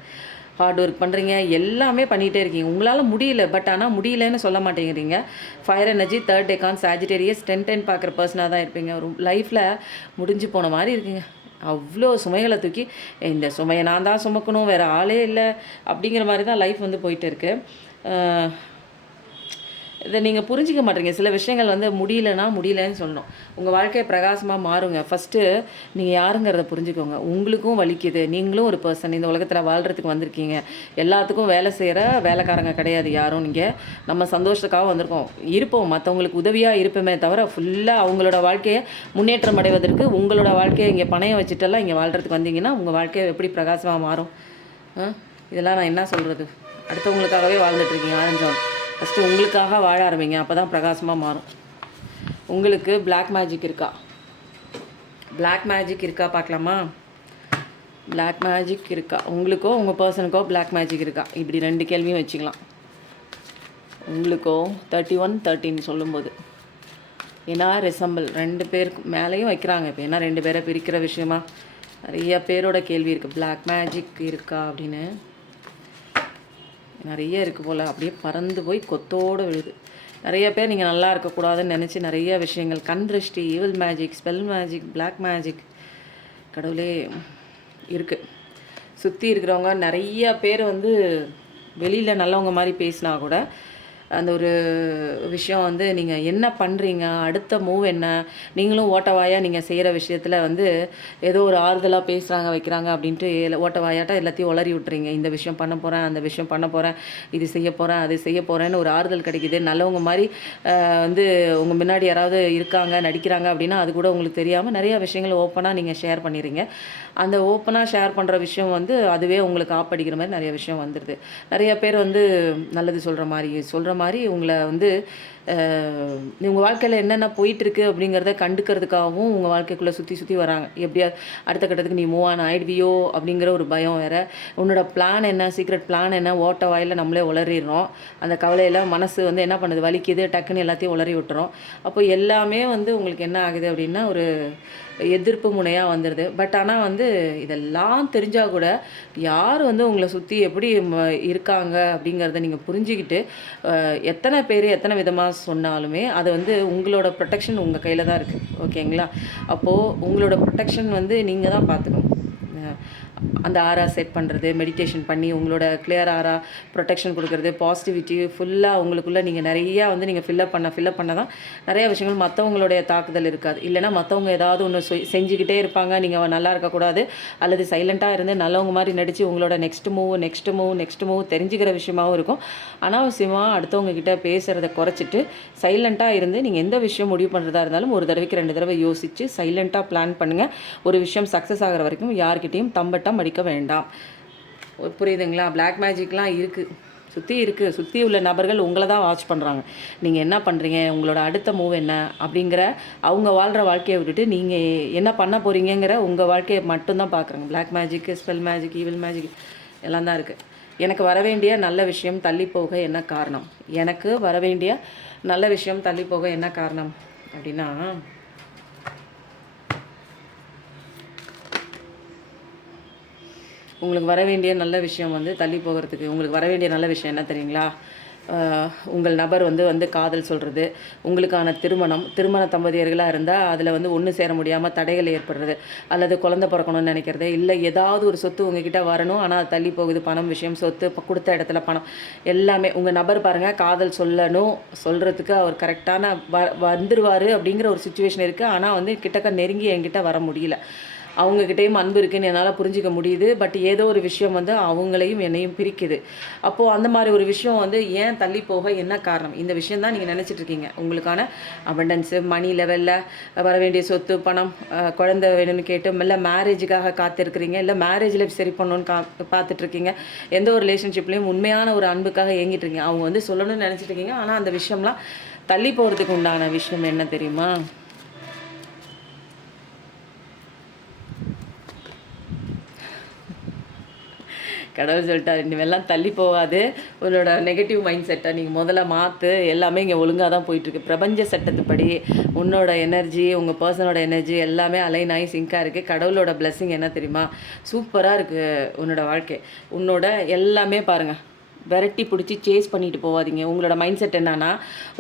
ஹார்ட் ஒர்க் பண்ணுறீங்க, எல்லாமே பண்ணிகிட்டே இருக்கீங்க. உங்களால் முடியல, பட் ஆனால் முடியலன்னு சொல்ல மாட்டேங்கிறீங்க. Fire energy 3rd Deccan Sagittarius 10 பார்க்குற பர்சனாக தான் இருப்பீங்க. ஒரு லைஃப்பில் முடிஞ்சு போன மாதிரி இருக்குங்க. அவ்வளோ சுமைகளை தூக்கி இந்த சுமையை நான் தான் சுமக்கணும், வேறு ஆளே இல்லை அப்படிங்கிற மாதிரி தான் லைஃப் போயிட்டு இருக்குது. இதை நீங்கள் புரிஞ்சிக்க மாட்டீங்க. சில விஷயங்கள் முடியலன்னு சொல்லணும். உங்கள் வாழ்க்கையை பிரகாசமாக மாறுங்க. ஃபஸ்ட்டு நீங்கள் யாருங்கிறத புரிஞ்சுக்கோங்க. உங்களுக்கும் வலிக்குது. நீங்களும் ஒரு பர்சன் இந்த உலகத்தில் வாழ்கிறதுக்கு வந்திருக்கீங்க. எல்லாத்துக்கும் வேலை செய்கிற வேலைக்காரங்க கிடையாது யாரும். நீங்கள் நம்ம சந்தோஷத்துக்காக வந்திருக்கோம். இருப்போம், மற்றவங்களுக்கு உதவியாக இருப்போமே தவிர ஃபுல்லாக அவங்களோட வாழ்க்கையை முன்னேற்றம் அடைவதற்கு உங்களோட வாழ்க்கையை இங்கே பணையம் வச்சுட்டெல்லாம் இங்கே வாழ்கிறதுக்கு வந்தீங்கன்னா உங்கள் வாழ்க்கையை எப்படி பிரகாசமாக மாறும்? இதெல்லாம் நான் என்ன சொல்கிறது? அடுத்தவங்களுக்காகவே வாழ்ந்துட்டுருக்கீங்க. ஆரஞ்சோம் ஃபஸ்ட்டு உங்களுக்காக வாழ ஆரம்பிங்க. அப்போ தான் பிரகாசமாக மாறும். உங்களுக்கு பிளாக் மேஜிக் இருக்கா? பிளாக் மேஜிக் இருக்கா பார்க்கலாமா? பிளாக் மேஜிக் இருக்கா உங்களுக்கோ உங்கள் பர்சனுக்கோ? பிளாக் மேஜிக் இருக்கா? இப்படி 2 கேள்வியும் வச்சுக்கலாம். உங்களுக்கோ 31-13 சொல்லும்போது ஏன்னா ரிசம்பிள் 2 பேருக்கு மேலேயும் வைக்கிறாங்க. இப்போ ஏன்னா 2 பேரை பிரிக்கிற விஷயமா நிறைய பேரோட கேள்வி இருக்குது. பிளாக் மேஜிக் இருக்கா அப்படின்னு நிறைய இருக்குது போல். அப்படியே பறந்து போய் கொத்தோடு விழுது. நிறைய பேர் நீங்கள் நல்லா இருக்கக்கூடாதுன்னு நினச்சி நிறைய விஷயங்கள், கண் திருஷ்டி, evil magic, spell magic, black magic, கடவுளே இருக்குது. சுற்றி இருக்கிறவங்க நிறைய பேர் வெளியில் நல்லவங்க மாதிரி பேசினா கூட அந்த ஒரு விஷயம் நீங்கள் என்ன பண்ணுறீங்க, அடுத்த மூவ் என்ன, நீங்களும் ஓட்டவாயாக நீங்கள் செய்கிற விஷயத்தில் ஏதோ ஒரு ஆறுதலாக பேசுகிறாங்க வைக்கிறாங்க அப்படின்ட்டு ஓட்டவாயாட்டாக எல்லாத்தையும் உளறி விட்டுறீங்க. இந்த விஷயம் பண்ண போகிறேன், அந்த விஷயம் பண்ண போகிறேன், இது செய்ய போகிறேன், அது செய்ய போகிறேன்னு ஒரு ஆறுதல் கிடைக்கிது. நல்லவங்க மாதிரி உங்கள் முன்னாடி யாராவது இருக்காங்க நடிக்கிறாங்க அப்படின்னா அது கூட உங்களுக்கு தெரியாமல் நிறையா விஷயங்கள் ஓப்பனாக நீங்கள் ஷேர் பண்ணிடுறீங்க. அந்த ஓப்பனாக ஷேர் பண்ணுற விஷயம் அதுவே உங்களுக்கு ஆப்படிக்கிற மாதிரி நிறைய விஷயம் வந்துடுது. நிறைய பேர் நல்லது சொல்கிற மாதிரி உங்களை உங்கள் வாழ்க்கையில் என்னென்ன போயிட்டுருக்கு அப்படிங்கிறத கண்டுக்கிறதுக்காகவும் உங்கள் வாழ்க்கைக்குள்ளே சுற்றி வராங்க. எப்படியா அடுத்த கட்டத்துக்கு நீ மூவ் ஆன் ஆகிடுவியோ அப்படிங்கிற ஒரு பயம் வேறு. உன்னோட பிளான் என்ன, சீக்ரெட் பிளான் என்ன, ஓட்ட வாயில் நம்மளே உளறிடுறோம். அந்த கவலையில் மனசு என்ன பண்ணுது, வலிக்குது, டக்குன்னு எல்லாத்தையும் உளறி விட்டுறோம். அப்போ எல்லாமே உங்களுக்கு என்ன ஆகுது அப்படின்னா ஒரு எதிர்ப்பு முனையாக வந்துடுது. பட் ஆனால் இதெல்லாம் தெரிஞ்சால் கூட யார் உங்களை சுற்றி எப்படி இருக்காங்க அப்படிங்கிறத நீங்கள் புரிஞ்சுக்கிட்டு எத்தனை பேர் எத்தனை விதமாக சொன்னாலுமே அது உங்களோட ப்ரொடெக்ஷன் உங்கள் கையில் தான் இருக்குது. ஓகேங்களா? அப்போது உங்களோட ப்ரொடெக்ஷன் நீங்கள் தான் பார்த்துக்கணும். அந்த ஆரா செட் பண்ணுறது, மெடிடேஷன் பண்ணி உங்களோட கிளியர் ஆரா ப்ரொடெக்ஷன் கொடுக்குறது, பாசிட்டிவிட்டி ஃபுல்லாக உங்களுக்குள்ளே நீங்கள் நிறையா நீங்கள் ஃபில்லப் பண்ண தான் நிறையா விஷயங்கள் மற்றவங்களுடைய தாக்குதல் இருக்காது. இல்லைனா மற்றவங்க ஏதாவது ஒன்று செஞ்சுக்கிட்டே இருப்பாங்க. நீங்கள் நல்லா இருக்கக்கூடாது, அல்லது சைலண்ட்டாக இருந்து நல்லவங்க மாதிரி நடித்து உங்களோட நெக்ஸ்ட் மூவ் தெரிஞ்சுக்கிற விஷயமாகவும் இருக்கும். அனாவசியமாக அடுத்தவங்க கிட்டே பேசுகிறத குறைச்சிட்டு சைலண்ட்டாக இருந்து நீங்கள் எந்த விஷயம் முடிவு பண்ணுறதா இருந்தாலும் ஒரு தடவைக்கு 2 தடவை யோசித்து சைலண்ட்டாக பிளான் பண்ணுங்கள். ஒரு விஷயம் சக்ஸஸ் ஆகிற வரைக்கும் யார்கிட்டையும் தம்பட்டம் அடிக்க வேண்டாம். புரியுதுங்களா? பிளாக் மேஜிக்லாம் சுற்றி உள்ள நபர்கள் உங்களை தான் வாட்ச் பண்ணுறாங்க. நீங்கள் என்ன பண்ணுறீங்க, உங்களோட அடுத்த மூவ் என்ன அப்படிங்கிற அவங்க வாழ்கிற வாழ்க்கையை விட்டுட்டு நீங்கள் என்ன பண்ண போகிறீங்கிற உங்கள் வாழ்க்கையை மட்டும்தான் பார்க்குறாங்க. Black magic, spell magic, evil magic எல்லாம் தான் இருக்குது. எனக்கு வர வேண்டிய நல்ல விஷயம் தள்ளி போக என்ன காரணம்? எனக்கு வர வேண்டிய நல்ல விஷயம் தள்ளி போக என்ன காரணம் அப்படின்னா, உங்களுக்கு வர வேண்டிய நல்ல விஷயம் தள்ளி போகிறதுக்கு உங்களுக்கு வர வேண்டிய நல்ல விஷயம் என்ன தெரியுங்களா? உங்கள் நபர் வந்து காதல் சொல்கிறது, உங்களுக்கான திருமண தம்பதியர்களாக இருந்தால் அதில் வந்து ஒன்று சேர முடியாமல் தடைகள் ஏற்படுறது, அல்லது குழந்தை பிறக்கணும்னு நினைக்கிறது, இல்லை ஏதாவது ஒரு சொத்து உங்ககிட்ட வரணும் ஆனால் அது தள்ளி போகுது, பணம் விஷயம், சொத்து கொடுத்த இடத்துல பணம் எல்லாமே. உங்கள் நபர் பாருங்கள், காதல் சொல்கிறதுக்கு அவர் கரெக்டான வந்துடுவார் அப்படிங்கிற ஒரு சுச்சுவேஷன் இருக்குது. ஆனால் வந்து கிட்டக்க நெருங்கி என்கிட்ட வர முடியல. அவங்கக்கிட்டேயும் அன்பு இருக்குதுன்னு என்னால் புரிஞ்சிக்க முடியுது. பட் ஏதோ ஒரு விஷயம் வந்து அவங்களையும் என்னையும் பிரிக்குது. அப்போது அந்த மாதிரி ஒரு விஷயம் வந்து ஏன் தள்ளி போக என்ன காரணம்? இந்த விஷயம் தான் நீங்கள் நினச்சிட்ருக்கீங்க. உங்களுக்கான அபண்டன்ஸு, மணி லெவலில் வர வேண்டிய சொத்து, பணம், குழந்தை வேணும்னு கேட்டு இல்லை மேரேஜுக்காக காத்திருக்கிறீங்க, இல்லை மேரேஜில் சரி பண்ணணுன்னு பார்த்துட்ருக்கீங்க. எந்த ஒரு ரிலேஷன்ஷிப்லேயும் உண்மையான ஒரு அன்புக்காக இயங்கிட்டுருக்கீங்க. அவங்க வந்து சொல்லணும்னு நினச்சிட்ருக்கீங்க. ஆனால் அந்த விஷயம்லாம் தள்ளி போகிறதுக்கு உண்டான விஷயம் என்ன தெரியுமா? கடவுள் சொல்லிட்டார், இனிமேலாம் தள்ளி போகாது. உன்னோட நெகட்டிவ் மைண்ட் செட்டை நீங்கள் முதல்ல மாற்று. எல்லாமே இங்கே ஒழுங்காக தான் போயிட்டுருக்கு. பிரபஞ்ச சட்டத்துப்படி உன்னோட எனர்ஜி, உங்கள் பர்சனோட எனர்ஜி எல்லாமே அலைன் ஆகி சிங்காக இருக்குது. கடவுளோட பிளெஸ்ஸிங் என்ன தெரியுமா? சூப்பராக இருக்குது உன்னோட வாழ்க்கை. உன்னோட எல்லாமே பாருங்கள், விரட்டி பிடிச்சி சேஸ் பண்ணிட்டு போகாதீங்க. உங்களோட மைண்ட் செட் என்னன்னா,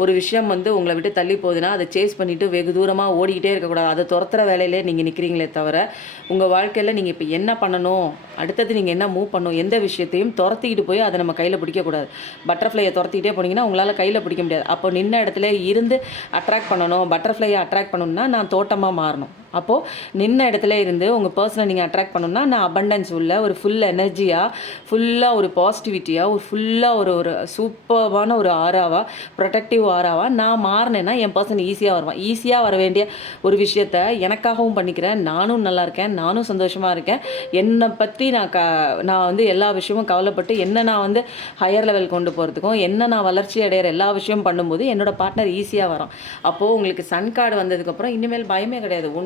ஒரு விஷயம் வந்து உங்களை விட்டு தள்ளி போகுதுன்னா அதை சேஸ் பண்ணிவிட்டு வெகு தூரமாக ஓடிக்கிட்டே இருக்கக்கூடாது. அதை துரத்துற வேலையிலே நீங்கள் நிற்கிறீங்களே தவிர, உங்கள் வாழ்க்கையில் நீங்கள் இப்போ என்ன பண்ணணும், அடுத்தது நீங்கள் என்ன மூவ் பண்ணணும், எந்த விஷயத்தையும் துரத்திக்கிட்டு போய் அதை நம்ம கையில் பிடிக்கக்கூடாது. பட்டர்ஃப்ளையை துரத்திக்கிட்டே போனீங்கன்னா உங்களால் கையில் பிடிக்க முடியாது. அப்போ நின்ன இடத்துல இருந்து அட்ராக்ட் பண்ணணும். பட்டர்ஃப்ளையை அட்ராக்ட் பண்ணணும்னா நான் தோட்டமாக மாறணும். அப்போது நின்ன இடத்துல இருந்து உங்கள் பர்சனை நீங்கள் அட்ராக்ட் பண்ணணும்னா நான் அபண்டன்ஸ் உள்ள ஒரு ஃபுல் எனர்ஜியாக, ஃபுல்லாக ஒரு பாசிட்டிவிட்டியாக, ஒரு ஃபுல்லாக ஒரு சூப்பர்வான ஒரு ஆராவாக, ப்ரொடெக்டிவ் ஆராவாக நான் மாறினேன்னா என் பர்சன் ஈஸியாக வருவான். ஈஸியாக வர வேண்டிய ஒரு விஷயத்த எனக்காகவும் பண்ணிக்கிறேன். நானும் நல்லா இருக்கேன், நானும் சந்தோஷமாக இருக்கேன். என்னை பற்றி நான் வந்து எல்லா விஷயமும் கவலைப்பட்டு என்ன நான் வந்து ஹையர் லெவல் கொண்டு போகிறதுக்கும், என்ன நான் வளர்ச்சி அடைகிற எல்லா விஷயமும் பண்ணும்போது என்னோடய பார்ட்னர் ஈஸியாக வரும். அப்போது உங்களுக்கு சன் கார்டு வந்ததுக்கப்புறம் இனிமேல் பயமே கிடையாது.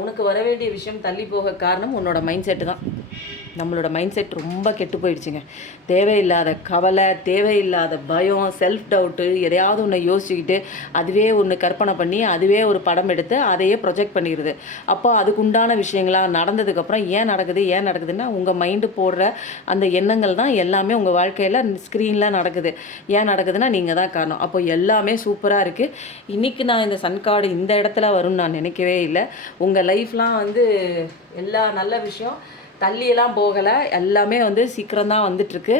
உனக்கு வர வேண்டிய விஷயம் தள்ளி போக காரணம் உன்னோட மைண்ட் செட்டு தான். நம்மளோட மைண்ட் செட் ரொம்ப கெட்டு போயிடுச்சுங்க. தேவையில்லாத கவலை, தேவையில்லாத பயம், செல்ஃப் டவுட்டு, எதையாவது ஒன்று யோசிச்சுக்கிட்டு அதுவே ஒன்று கற்பனை பண்ணி அதுவே ஒரு படம் எடுத்து அதையே ப்ரொஜெக்ட் பண்ணிடுது. அப்போ அதுக்குண்டான விஷயங்களாக நடந்ததுக்கப்புறம் ஏன் நடக்குதுன்னா உங்கள் மைண்டு போடுற அந்த எண்ணங்கள் தான் எல்லாமே உங்கள் வாழ்க்கையில் ஸ்க்ரீனில் நடக்குது. ஏன் நடக்குதுன்னா நீங்கள் தான் காரணம். அப்போ எல்லாமே சூப்பராக இருக்குது. இன்றைக்கி நான் இந்த சன் கார்டு இந்த இடத்துல வரும்னு நான் நினைக்கவே இல்லை. உங்கள் லைஃப்லாம் வந்து எல்லா நல்ல விஷயம் தள்ளியெல்லாம் போகலை. எல்லாமே வந்து சீக்கிரம் தான் வந்துட்டுருக்கு.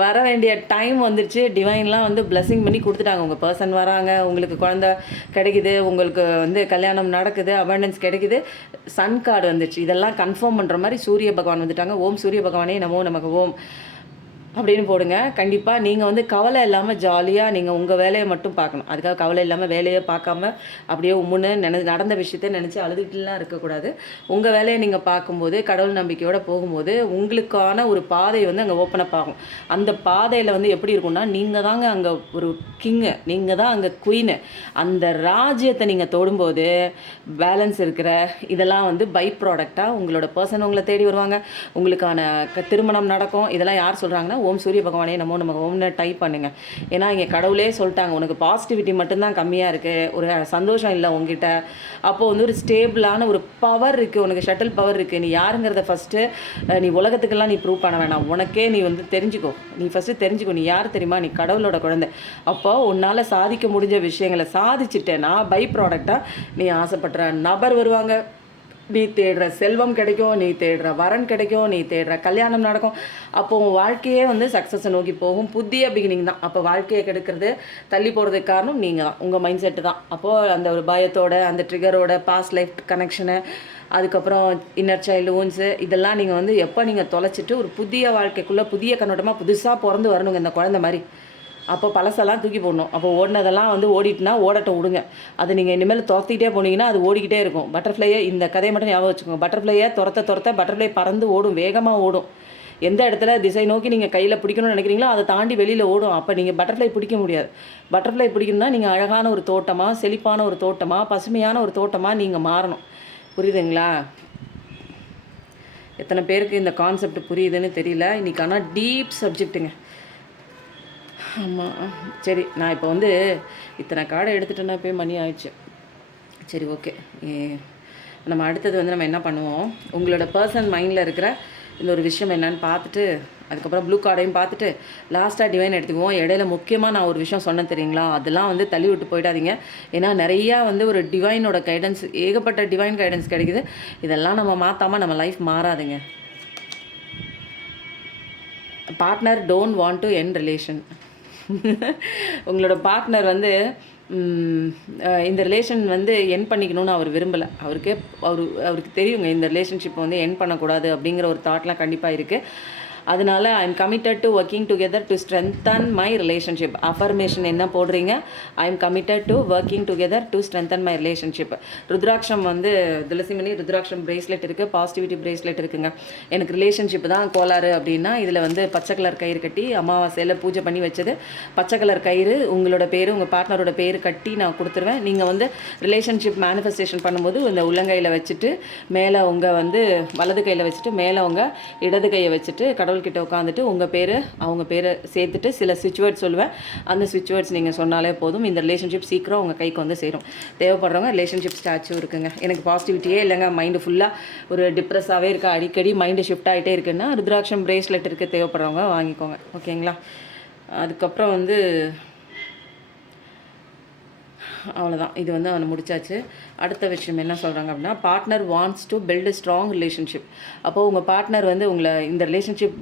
வர வேண்டிய டைம் வந்துடுச்சு. டிவைன்லாம் வந்து பிளெஸிங் பண்ணி கொடுத்துட்டாங்க. உங்கள் பர்சன் வராங்க, உங்களுக்கு குழந்த கிடைக்குது, உங்களுக்கு வந்து கல்யாணம் நடக்குது, அபண்டன்ஸ் கிடைக்குது, சன் கார்டு வந்துடுச்சு. இதெல்லாம் கன்ஃபார்ம் பண்ணுற மாதிரி சூரிய பகவான் வந்துட்டாங்க. ஓம் சூரிய பகவானே நமோ நமக்கு ஓம் அப்படின்னு போடுங்க. கண்டிப்பாக நீங்கள் வந்து கவலை இல்லாமல் ஜாலியாக நீங்கள் உங்கள் வேலையை மட்டும் பார்க்கணும். அதுக்காக கவலை இல்லாமல் வேலையை பார்க்காம அப்படியே உம்முன்னு நடந்த விஷயத்த நினச்சி அழுதுகிட்டுலாம் இருக்கக்கூடாது. உங்கள் வேலையை நீங்கள் பார்க்கும்போது கடவுள் நம்பிக்கையோடு போகும்போது உங்களுக்கான ஒரு பாதை வந்து அங்கே ஓப்பன் அப் ஆகும். அந்த பாதையில் வந்து எப்படி இருக்கும்னா, நீங்கள் தாங்க அங்கே ஒரு கிங்கு, நீங்கள் தான் அங்கே குயினு. அந்த ராஜ்யத்தை நீங்கள் தொடும்போது பேலன்ஸ் இருக்கிற இதெல்லாம் வந்து பை ப்ராடக்டாக உங்களோட பர்சன் உங்களை தேடி வருவாங்க. உங்களுக்கான திருமணம் நடக்கும். இதெல்லாம் யார் சொல்கிறாங்கன்னா, ஓம் சூரிய பகவானே நமக்கு ஓம்னு டைப் பண்ணுங்கள். ஏன்னா இங்கே கடவுளே சொல்லிட்டாங்க, உனக்கு பாசிட்டிவிட்டி மட்டும்தான் கம்மியாக இருக்குது, ஒரு சந்தோஷம் இல்லை உங்ககிட்ட. அப்போது வந்து ஒரு ஸ்டேபிளான ஒரு பவர் இருக்குது, உனக்கு ஷட்டில் பவர் இருக்குது. நீ யாருங்கிறத ஃபஸ்ட்டு நீ உலகத்துக்கெல்லாம் நீ ப்ரூவ் பண்ண வேணாம். உனக்கே நீ வந்து தெரிஞ்சுக்கோ. நீ ஃபஸ்ட்டு தெரிஞ்சுக்கோ, நீ யார் தெரியுமா? நீ கடவுளோட குழந்தை. அப்போ உன்னால் சாதிக்க முடிஞ்ச விஷயங்களை சாதிச்சுட்டேன்னா பை ப்ராடக்டாக நீ ஆசைப்படுற நபர் வருவாங்க, நீ தேடுற செல்வம் கிடைக்கும், நீ தேடுற வரன் கிடைக்கும், நீ தேடுற கல்யாணம் நடக்கும். அப்போது உன் வாழ்க்கையே வந்து சக்ஸஸை நோக்கி போகும். புதிய பிகினிங் தான். அப்போ வாழ்க்கையை கெடுக்கிறது, தள்ளி போகிறதுக்கு காரணம் நீங்கள் தான், உங்கள் மைண்ட் செட்டு தான். அப்போது அந்த ஒரு பயத்தோட, அந்த ட்ரிகரோட, பாஸ்ட் லைஃப் கனெக்ஷனு, அதுக்கப்புறம் இன்னர் சைல்டு ஊன்ஸு, இதெல்லாம் நீங்கள் வந்து எப்போ நீங்கள் தொலைச்சிட்டு ஒரு புதிய வாழ்க்கைக்குள்ளே புதிய கண்ணோட்டமாக புதுசாக பிறந்து வரணுங்க இந்த குழந்தை மாதிரி. அப்போ பழசெல்லாம் தூக்கி போடணும். அப்போ ஓடினதெல்லாம் வந்து ஓடிட்டுனா ஓடட்டும் விடுங்க. அது நீங்கள் இனிமேல் துரத்திக்கிட்டே போனீங்கன்னா அது ஓடிக்கிட்டே இருக்கும். பட்டர்ஃப்ளையை இந்த கதையை மட்டும் ஞாபகம் வச்சுக்கோங்க. பட்டர்ஃப்ளையை துரத்த பட்டர்ஃப்ளை பறந்து ஓடும், வேகமாக ஓடும். எந்த இடத்துல திசை நோக்கி நீங்கள் கையில் பிடிக்கணும்னு நினைக்கிறீங்களோ அதை தாண்டி வெளியில் ஓடும். அப்போ நீங்கள் பட்டர்ஃப்ளை பிடிக்க முடியாது. பட்டர்ஃப்ளை பிடிக்கணும்னா நீங்கள் அழகான ஒரு தோட்டமாக, செழிப்பான ஒரு தோட்டமாக, பசுமையான ஒரு தோட்டமாக நீங்கள் மாறணும். புரியுதுங்களா? எத்தனை பேருக்கு இந்த கான்செப்ட் புரியுதுன்னு தெரியல. இன்றைக்கி ஆனால் டீப் சப்ஜெக்ட்டுங்க. ஆமாம், சரி. நான் இப்போ வந்து இத்தனை கார்டை எடுத்துகிட்டேன்னா போய் மணி ஆயிடுச்சு. சரி, ஓகே. நம்ம அடுத்தது வந்து நம்ம என்ன பண்ணுவோம், உங்களோட பர்சன் மைண்டில் இருக்கிற இந்த ஒரு விஷயம் என்னன்னு பார்த்துட்டு அதுக்கப்புறம் ப்ளூ கார்டையும் பார்த்துட்டு லாஸ்ட்டாக டிவைன் எடுத்துக்குவோம். இடையில முக்கியமாக நான் ஒரு விஷயம் சொன்னேன் தெரியுங்களா, அதெல்லாம் வந்து தள்ளி விட்டு போயிடாதீங்க. ஏன்னா நிறையா வந்து ஒரு டிவைனோட கைடன்ஸ், ஏகப்பட்ட டிவைன் கைடன்ஸ் கிடைக்குது. இதெல்லாம் நம்ம மாற்றாமல் நம்ம லைஃப் மாறாதுங்க. Partner don't want to end relation. உங்களோட பார்ட்னர் வந்து இந்த ரிலேஷன் வந்து என் பண்ணிக்கணும்னு அவர் விரும்பலை. அவருக்கு தெரியுங்க இந்த ரிலேஷன்ஷிப் வந்து என் பண்ணக்கூடாது அப்படிங்கிற ஒரு தாட்லாம் கண்டிப்பாக இருக்குது. அதனால I am committed to working together to strengthen my relationship. Affirmation என்ன போடுறீங்க? I am committed to working together to strengthen my relationship. ருத்ராட்சம் வந்து துளசிமணி ருத்ராட்சம் பிரேஸ்லெட் இருக்குது, பாசிட்டிவிட்டி பிரேஸ்லெட் இருக்குங்க. எனக்கு ரிலேஷன்ஷிப் தான் கோளாறு அப்படின்னா இதில் வந்து பச்சை கலர் கயிறு கட்டி அமாவாசையில் பூஜை பண்ணி வச்சது பச்சை கலர் கயிறு, உங்களோட பேர் உங்கள் பார்ட்னரோட பேர் கட்டி நான் கொடுத்துருவேன். நீங்கள் வந்து ரிலேஷன்ஷிப் மேனிஃபெஸ்டேஷன் பண்ணும்போது இந்த உள்ளங்கையில் வச்சுட்டு மேலே உங்கள் வந்து வலது கையில் வச்சுட்டு மேலே உங்கள் இடது கையை வச்சுட்டு கடவுள்கிட்ட உட்காந்துட்டு உங்கள் பேர் அவங்க பேரை சேர்த்துட்டு சில ஸ்விட்ச் வேர்ட்ஸ் சொல்லுவேன். அந்த ஸ்விட்ச் வேர்ட்ஸ் நீங்கள் சொன்னாலே போதும். இந்த ரிலேஷன்ஷிப் சீக்கிரம் உங்கள் கைக்கு வந்து சேரும். தேவைப்படுறவங்க ரிலேஷன்ஷிப் ஸ்டாச்சு இருக்குங்க. எனக்கு பாசிட்டிவிட்டியே இல்லைங்க, மைண்டு ஃபுல்லாக ஒரு டிப்ரெஸ்ஸாகவே இருக்குது, அடிக்கடி மைண்டு ஷிஃப்ட் ஆகிட்டே இருக்குன்னா ருத்ராட்சம் பிரேஸ்லெட் இருக்குது, தேவைப்படுறவங்க வாங்கிக்கோங்க. ஓகேங்களா? அதுக்கப்புறம் வந்து அவ்வளோதான். இது வந்து அவனை முடிச்சாச்சு. அடுத்த விஷயம் என்ன சொல்கிறாங்க அப்படின்னா, partner wants to build strong relationship. அப்போது உங்கள் பார்ட்னர் வந்து உங்களை இந்த ரிலேஷன்ஷிப்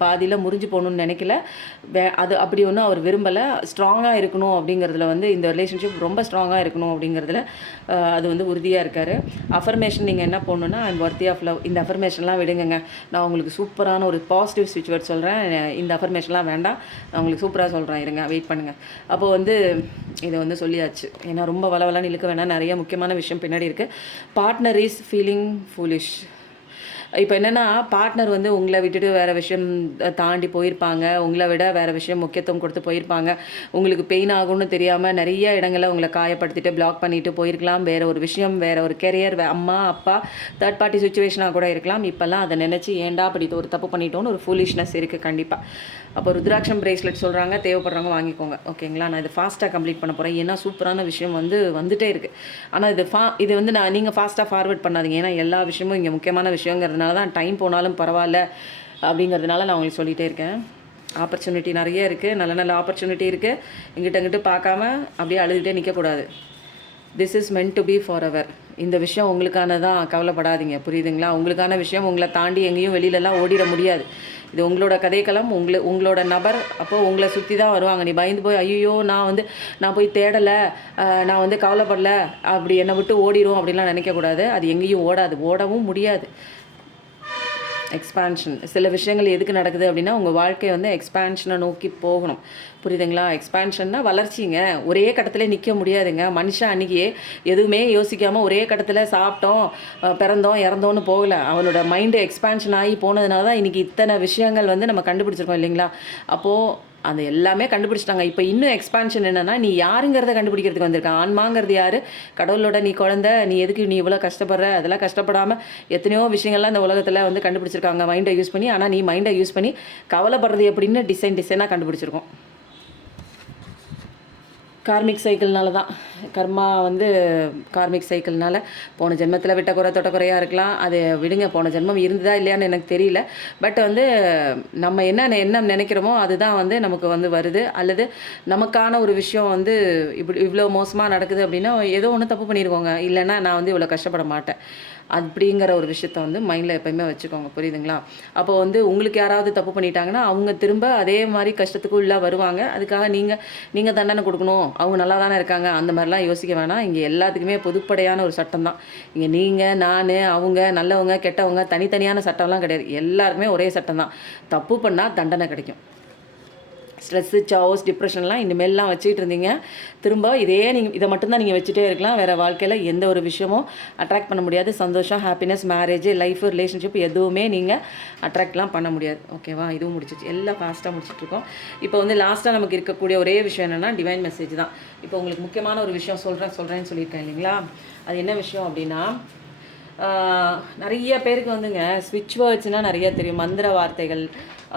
பாதியில் முறிஞ்சு போகணுன்னு நினைக்கல, அது அப்படி ஒன்றும் அவர் விரும்பலை. ஸ்ட்ராங்காக இருக்கணும் அப்படிங்கிறதுல வந்து இந்த ரிலேஷன்ஷிப் ரொம்ப ஸ்ட்ராங்காக இருக்கணும் அப்படிங்கிறதுல அது வந்து உறுதியாக இருக்கார். அஃபர்மேஷன் நீங்கள் என்ன போடணுன்னா, ஐ எம் வொர்த்தி ஆஃப் லவ். இந்த அஃபர்மேஷன்லாம் விடுங்க. நான் உங்களுக்கு சூப்பரான ஒரு பாசிட்டிவ் ஸ்விட்ச் வேர்ட் சொல்கிறேன். இந்த அஃபர்மேஷன்லாம் வேண்டாம், நான் உங்களுக்கு சூப்பராக சொல்கிறேன், இருங்க வெயிட் பண்ணுங்கள். அப்போது வந்து இதை வந்து சொல்லியாச்சு. ஏன்னா ரொம்ப வளவலான்னு இழுக்க வேணாம், நிறைய முக்கியமான விஷயம் பின்னாடி இருக்குது. Partner is feeling foolish. இப்போ என்னென்னா, பார்ட்னர் வந்து உங்களை விட்டுட்டு வேறு விஷயம் தாண்டி போயிருப்பாங்க, உங்களை விட வேறு விஷயம் முக்கியத்துவம் கொடுத்து போயிருப்பாங்க. உங்களுக்கு பெயின் ஆகும்னு தெரியாமல் நிறைய இடங்களில் உங்களை காயப்படுத்திட்டு பிளாக் பண்ணிவிட்டு போயிருக்கலாம். வேறு ஒரு விஷயம், வேறு ஒரு கெரியர், அம்மா அப்பா தேர்ட் பார்ட்டி சுச்சுவேஷனாக கூட இருக்கலாம். இப்போல்லாம் அதை நினச்சி ஏண்டா அப்படி ஒரு தப்பு பண்ணிட்டோன்னு ஒரு ஃபூலிஷ்னஸ் இருக்குது கண்டிப்பாக. அப்போ ருத்ராட்சம் பிரேஸ்லெட் சொல்கிறாங்க, தேவைப்படுறவங்க வாங்கிக்கோங்க. ஓகேங்களா? நான் இது ஃபாஸ்ட்டாக கம்ப்ளீட் பண்ண போகிறேன். ஏன்னா சூப்பரான விஷயம் வந்து வந்துகிட்டே இருக்குது. ஆனால் இது வந்து நீங்கள் ஃபாஸ்ட்டாக ஃபார்வர்ட் பண்ணாதீங்க. ஏன்னா எல்லா விஷயமும் இங்கே முக்கியமான விஷயங்கிறதுனால தான் டைம் போனாலும் பரவாயில்ல அப்படிங்கிறதுனால நான் உங்களுக்கு சொல்லிகிட்டே இருக்கேன். ஆப்பர்ச்சுனிட்டி நிறைய இருக்குது, நல்ல நல்ல ஆப்பர்ச்சுனிட்டி இருக்குது. இங்கிட்ட பார்க்காம அப்படியே அழுதுகிட்டே நிற்கக்கூடாது. This is meant to be forever. இந்த விஷயம் உங்களுக்கானதான், கவலைப்படாதீங்க. புரியுதுங்களா? உங்களுக்கான விஷயம் உங்களை தாண்டி எங்கேயும் வெளியிலலாம் ஓடிட முடியாது. இது உங்களோட கதைக்களம், உங்களோட நபர். அப்போது உங்களை சுற்றி தான் வருவாங்க. நீ பயந்து போய் ஐயோ நான் போய் தேடலை, நான் வந்து கவலைப்படலை, அப்படி என்னை விட்டு ஓடிடும் அப்படின்லாம் நினைக்கக்கூடாது. அது எங்கேயும் ஓடாது, ஓடவும் முடியாது. எக்ஸ்பான்ஷன், சில விஷயங்கள் எதுக்கு நடக்குது அப்படின்னா உங்கள் வாழ்க்கையை வந்து எக்ஸ்பான்ஷனை நோக்கி போகணும். புரியுதுங்களா? எக்ஸ்பான்ஷன்னா வளர்ச்சிங்க. ஒரே கட்டத்தில் நிற்க முடியாதுங்க. மனுஷன் அன்றைக்கி எதுவுமே யோசிக்காமல் ஒரே கட்டத்தில் சாப்பிட்டோம், பிறந்தோம், இறந்தோன்னு போகலை. அவனோட மைண்டு எக்ஸ்பான்ஷன் ஆகி போனதுனால தான் இன்றைக்கி இத்தனை விஷயங்கள் வந்து நம்ம கண்டுபிடிச்சிருக்கோம் இல்லைங்களா? அப்போது அது எல்லாமே கண்டுபிடிச்சிட்டாங்க. இப்போ இன்னும் எக்ஸ்பான்ஷன் என்னென்னா, நீ யாருங்கிறத கண்டுபிடிக்கிறதுக்கு வந்திருக்கான். ஆன்மாங்கிறது யார்? கடவுளோட நீ குழந்தை, நீ எதுக்கு நீ இவ்வளோ கஷ்டப்படுற? அதெல்லாம் கஷ்டப்படாமல் எத்தனையோ விஷயங்கள்லாம் இந்த உலகத்தில் வந்து கண்டுபிடிச்சிருக்காங்க மைண்டை யூஸ் பண்ணி. ஆனால் நீ மைண்டை யூஸ் பண்ணி கவலைப்படுறது எப்படின்னு டிசைனாக கண்டுபிடிச்சிருக்கோம். கார்மிக் சைக்கிள்னால தான், கர்மா வந்து கார்மிக் சைக்கிள்னால போன ஜென்மத்தில் விட்ட தொட்டக்குறையாக இருக்கலாம். அது விடுங்க, போன ஜென்மம் இருந்ததா இல்லையான்னு எனக்கு தெரியல. பட் வந்து நம்ம என்ன நினைக்கிறோமோ அதுதான் வந்து நமக்கு வந்து வருது. அல்லது நமக்கான ஒரு விஷயம் வந்து இவ்வளோ மோசமாக நடக்குது அப்படின்னா ஏதோ ஒன்று தப்பு பண்ணிடுவோங்க. இல்லைன்னா நான் வந்து இவ்வளோ கஷ்டப்பட மாட்டேன் அப்படிங்கிற ஒரு விஷயத்த வந்து மைண்டில் எப்போயுமே வச்சுக்கோங்க. புரியுதுங்களா? அப்போ வந்து உங்களுக்கு யாராவது தப்பு பண்ணிட்டாங்கன்னா அவங்க திரும்ப அதே மாதிரி கஷ்டத்துக்கு உள்ளே வருவாங்க. அதுக்காக நீங்கள் தண்டனை கொடுக்கணும், அவங்க நல்லா தானே இருக்காங்க, அந்த மாதிரிலாம் யோசிக்க வேணாம். இங்கே எல்லாத்துக்குமே பொதுப்படையான ஒரு சட்டம் தான். இங்கே நீங்கள், நான், அவங்க, நல்லவங்க, கெட்டவங்க, தனித்தனியான சட்டம்லாம் கிடையாது. எல்லாருக்குமே ஒரே சட்டம் தான். தப்பு பண்ணால் தண்டனை கிடைக்கும். ஸ்ட்ரெஸ்ஸு, சாவோஸ், டிப்ரெஷன்லாம் இனிமேல்லாம் வச்சுக்கிட்டு இருந்தீங்க, திரும்ப இதை மட்டும்தான் நீங்கள் வச்சுட்டே இருக்கலாம். வேறு வாழ்க்கையில் எந்த ஒரு விஷயமும் அட்ராக்ட் பண்ண முடியாது. சந்தோஷம், ஹாப்பினஸ், மேரேஜ், லைஃப், ரிலேஷன்ஷிப் எதுவுமே நீங்கள் அட்ராக்ட்லாம் பண்ண முடியாது. ஓகேவா? இதுவும் முடிச்சிச்சு. எல்லாம் ஃபாஸ்ட்டாக முடிச்சிட்ருக்கோம். இப்போ வந்து லாஸ்ட்டாக நமக்கு இருக்கக்கூடிய ஒரே விஷயம் என்னென்னா டிவைன் மெசேஜ் தான். இப்போ உங்களுக்கு முக்கியமான ஒரு விஷயம் சொல்கிறேன்னு சொல்லியிருக்கேன் இல்லைங்களா? அது என்ன விஷயம் அப்படின்னா, நிறைய பேருக்கு வந்துங்க ஸ்விட்ச் வேர்ட்ஸ்னால் நிறைய தெரியும். மந்திர வார்த்தைகள்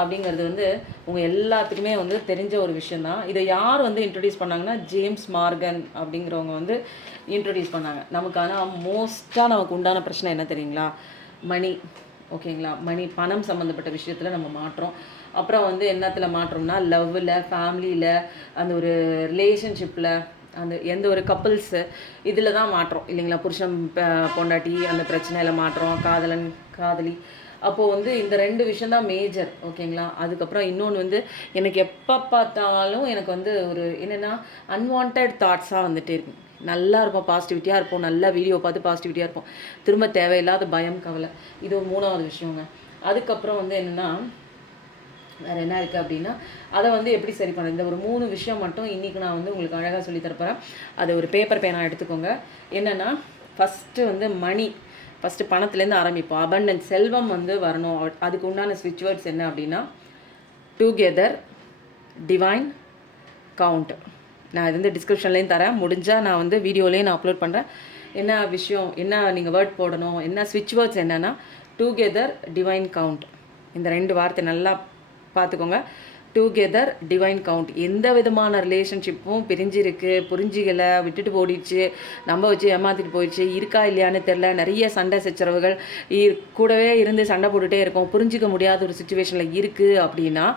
அப்படிங்கிறது வந்து உங்கள் எல்லாத்துக்குமே வந்து தெரிஞ்ச ஒரு விஷயந்தான். இதை யார் வந்து இன்ட்ரடியூஸ் பண்ணாங்கன்னா, ஜேம்ஸ் மார்கன் அப்படிங்கிறவங்க வந்து இன்ட்ரடியூஸ் பண்ணாங்க நமக்கு. ஆனால் நமக்கு உண்டான பிரச்சனை என்ன தெரியுங்களா? மணி. ஓகேங்களா. பணம் சம்மந்தப்பட்ட விஷயத்தில் நம்ம மாற்றோம். அப்புறம் வந்து என்னத்தில் மாற்றோம்னா லவ்வில், ஃபேமிலியில், அந்த ஒரு ரிலேஷன்ஷிப்பில், அந்த எந்த ஒரு கப்புள்ஸு இதில் தான் மாற்றோம் இல்லைங்களா. புருஷன் பொண்டாட்டி அந்த பிரச்சனையில் மாற்றோம், காதலன் காதலி. அப்போது வந்து இந்த 2 விஷயம் தான் மேஜர் ஓகேங்களா. அதுக்கப்புறம் இன்னொன்று வந்து எனக்கு எப்போ பார்த்தாலும் எனக்கு வந்து ஒரு என்னென்னா அன்வான்ட் தாட்ஸாக வந்துகிட்டே இருக்கும். நல்லா இருப்போம், பாசிட்டிவிட்டியாக இருப்போம், நல்லா வீடியோ பார்த்து பாசிட்டிவிட்டியாக இருப்போம், திரும்ப தேவையில்லாத பயம் கவலை. இது ஒரு 3வது விஷயங்க. அதுக்கப்புறம் வந்து என்னென்னா வேறு என்ன இருக்குது அப்படின்னா அதை வந்து எப்படி சரி பண்ணுறது. இந்த ஒரு 3 விஷயம் மட்டும் இன்றைக்கி நான் வந்து உங்களுக்கு அழகாக சொல்லி தரப்போகிறேன். அது ஒரு பேப்பர் பேனா எடுத்துக்கோங்க. என்னென்னா ஃபஸ்ட்டு வந்து ஃபஸ்ட்டு பணத்துலேருந்து ஆரம்பிப்போம். அபண்டன்ஸ் செல்வம் வந்து வரணும். அதுக்கு உண்டான ஸ்விட்ச் வேர்ட்ஸ் என்ன அப்படின்னா டுகெதர், டிவைன், கவுண்ட். நான் இது வந்து டிஸ்கிரிப்ஷன்லேயும் தரேன். முடிஞ்சால் நான் வந்து வீடியோலேயும் நான் அப்லோட் பண்ணுறேன். என்ன விஷயம், என்ன நீங்கள் வேர்ட் போடணும், என்ன ஸ்விட்ச் வேர்ட்ஸ் என்னென்னா டுகெதர், டிவைன், கவுண்ட். இந்த 2 வார்த்தை நல்லா பார்த்துக்கோங்க. Together, divine, count. எந்த விதமான ரிலேஷன்ஷிப்பும் பிரிஞ்சிருக்கு, புரிஞ்சிக்கலை, விட்டுட்டு ஓடிடுச்சு, நம்ப வச்சு ஏமாற்றிட்டு போயிடுச்சு, இருக்கா இல்லையான்னு தெரில, நிறைய சண்டை சச்சரவுகள் கூடவே இருந்து சண்டை போட்டுகிட்டே இருக்கோம், புரிஞ்சிக்க முடியாத ஒரு சுச்சுவேஷனில் இருக்குது அப்படின்னா,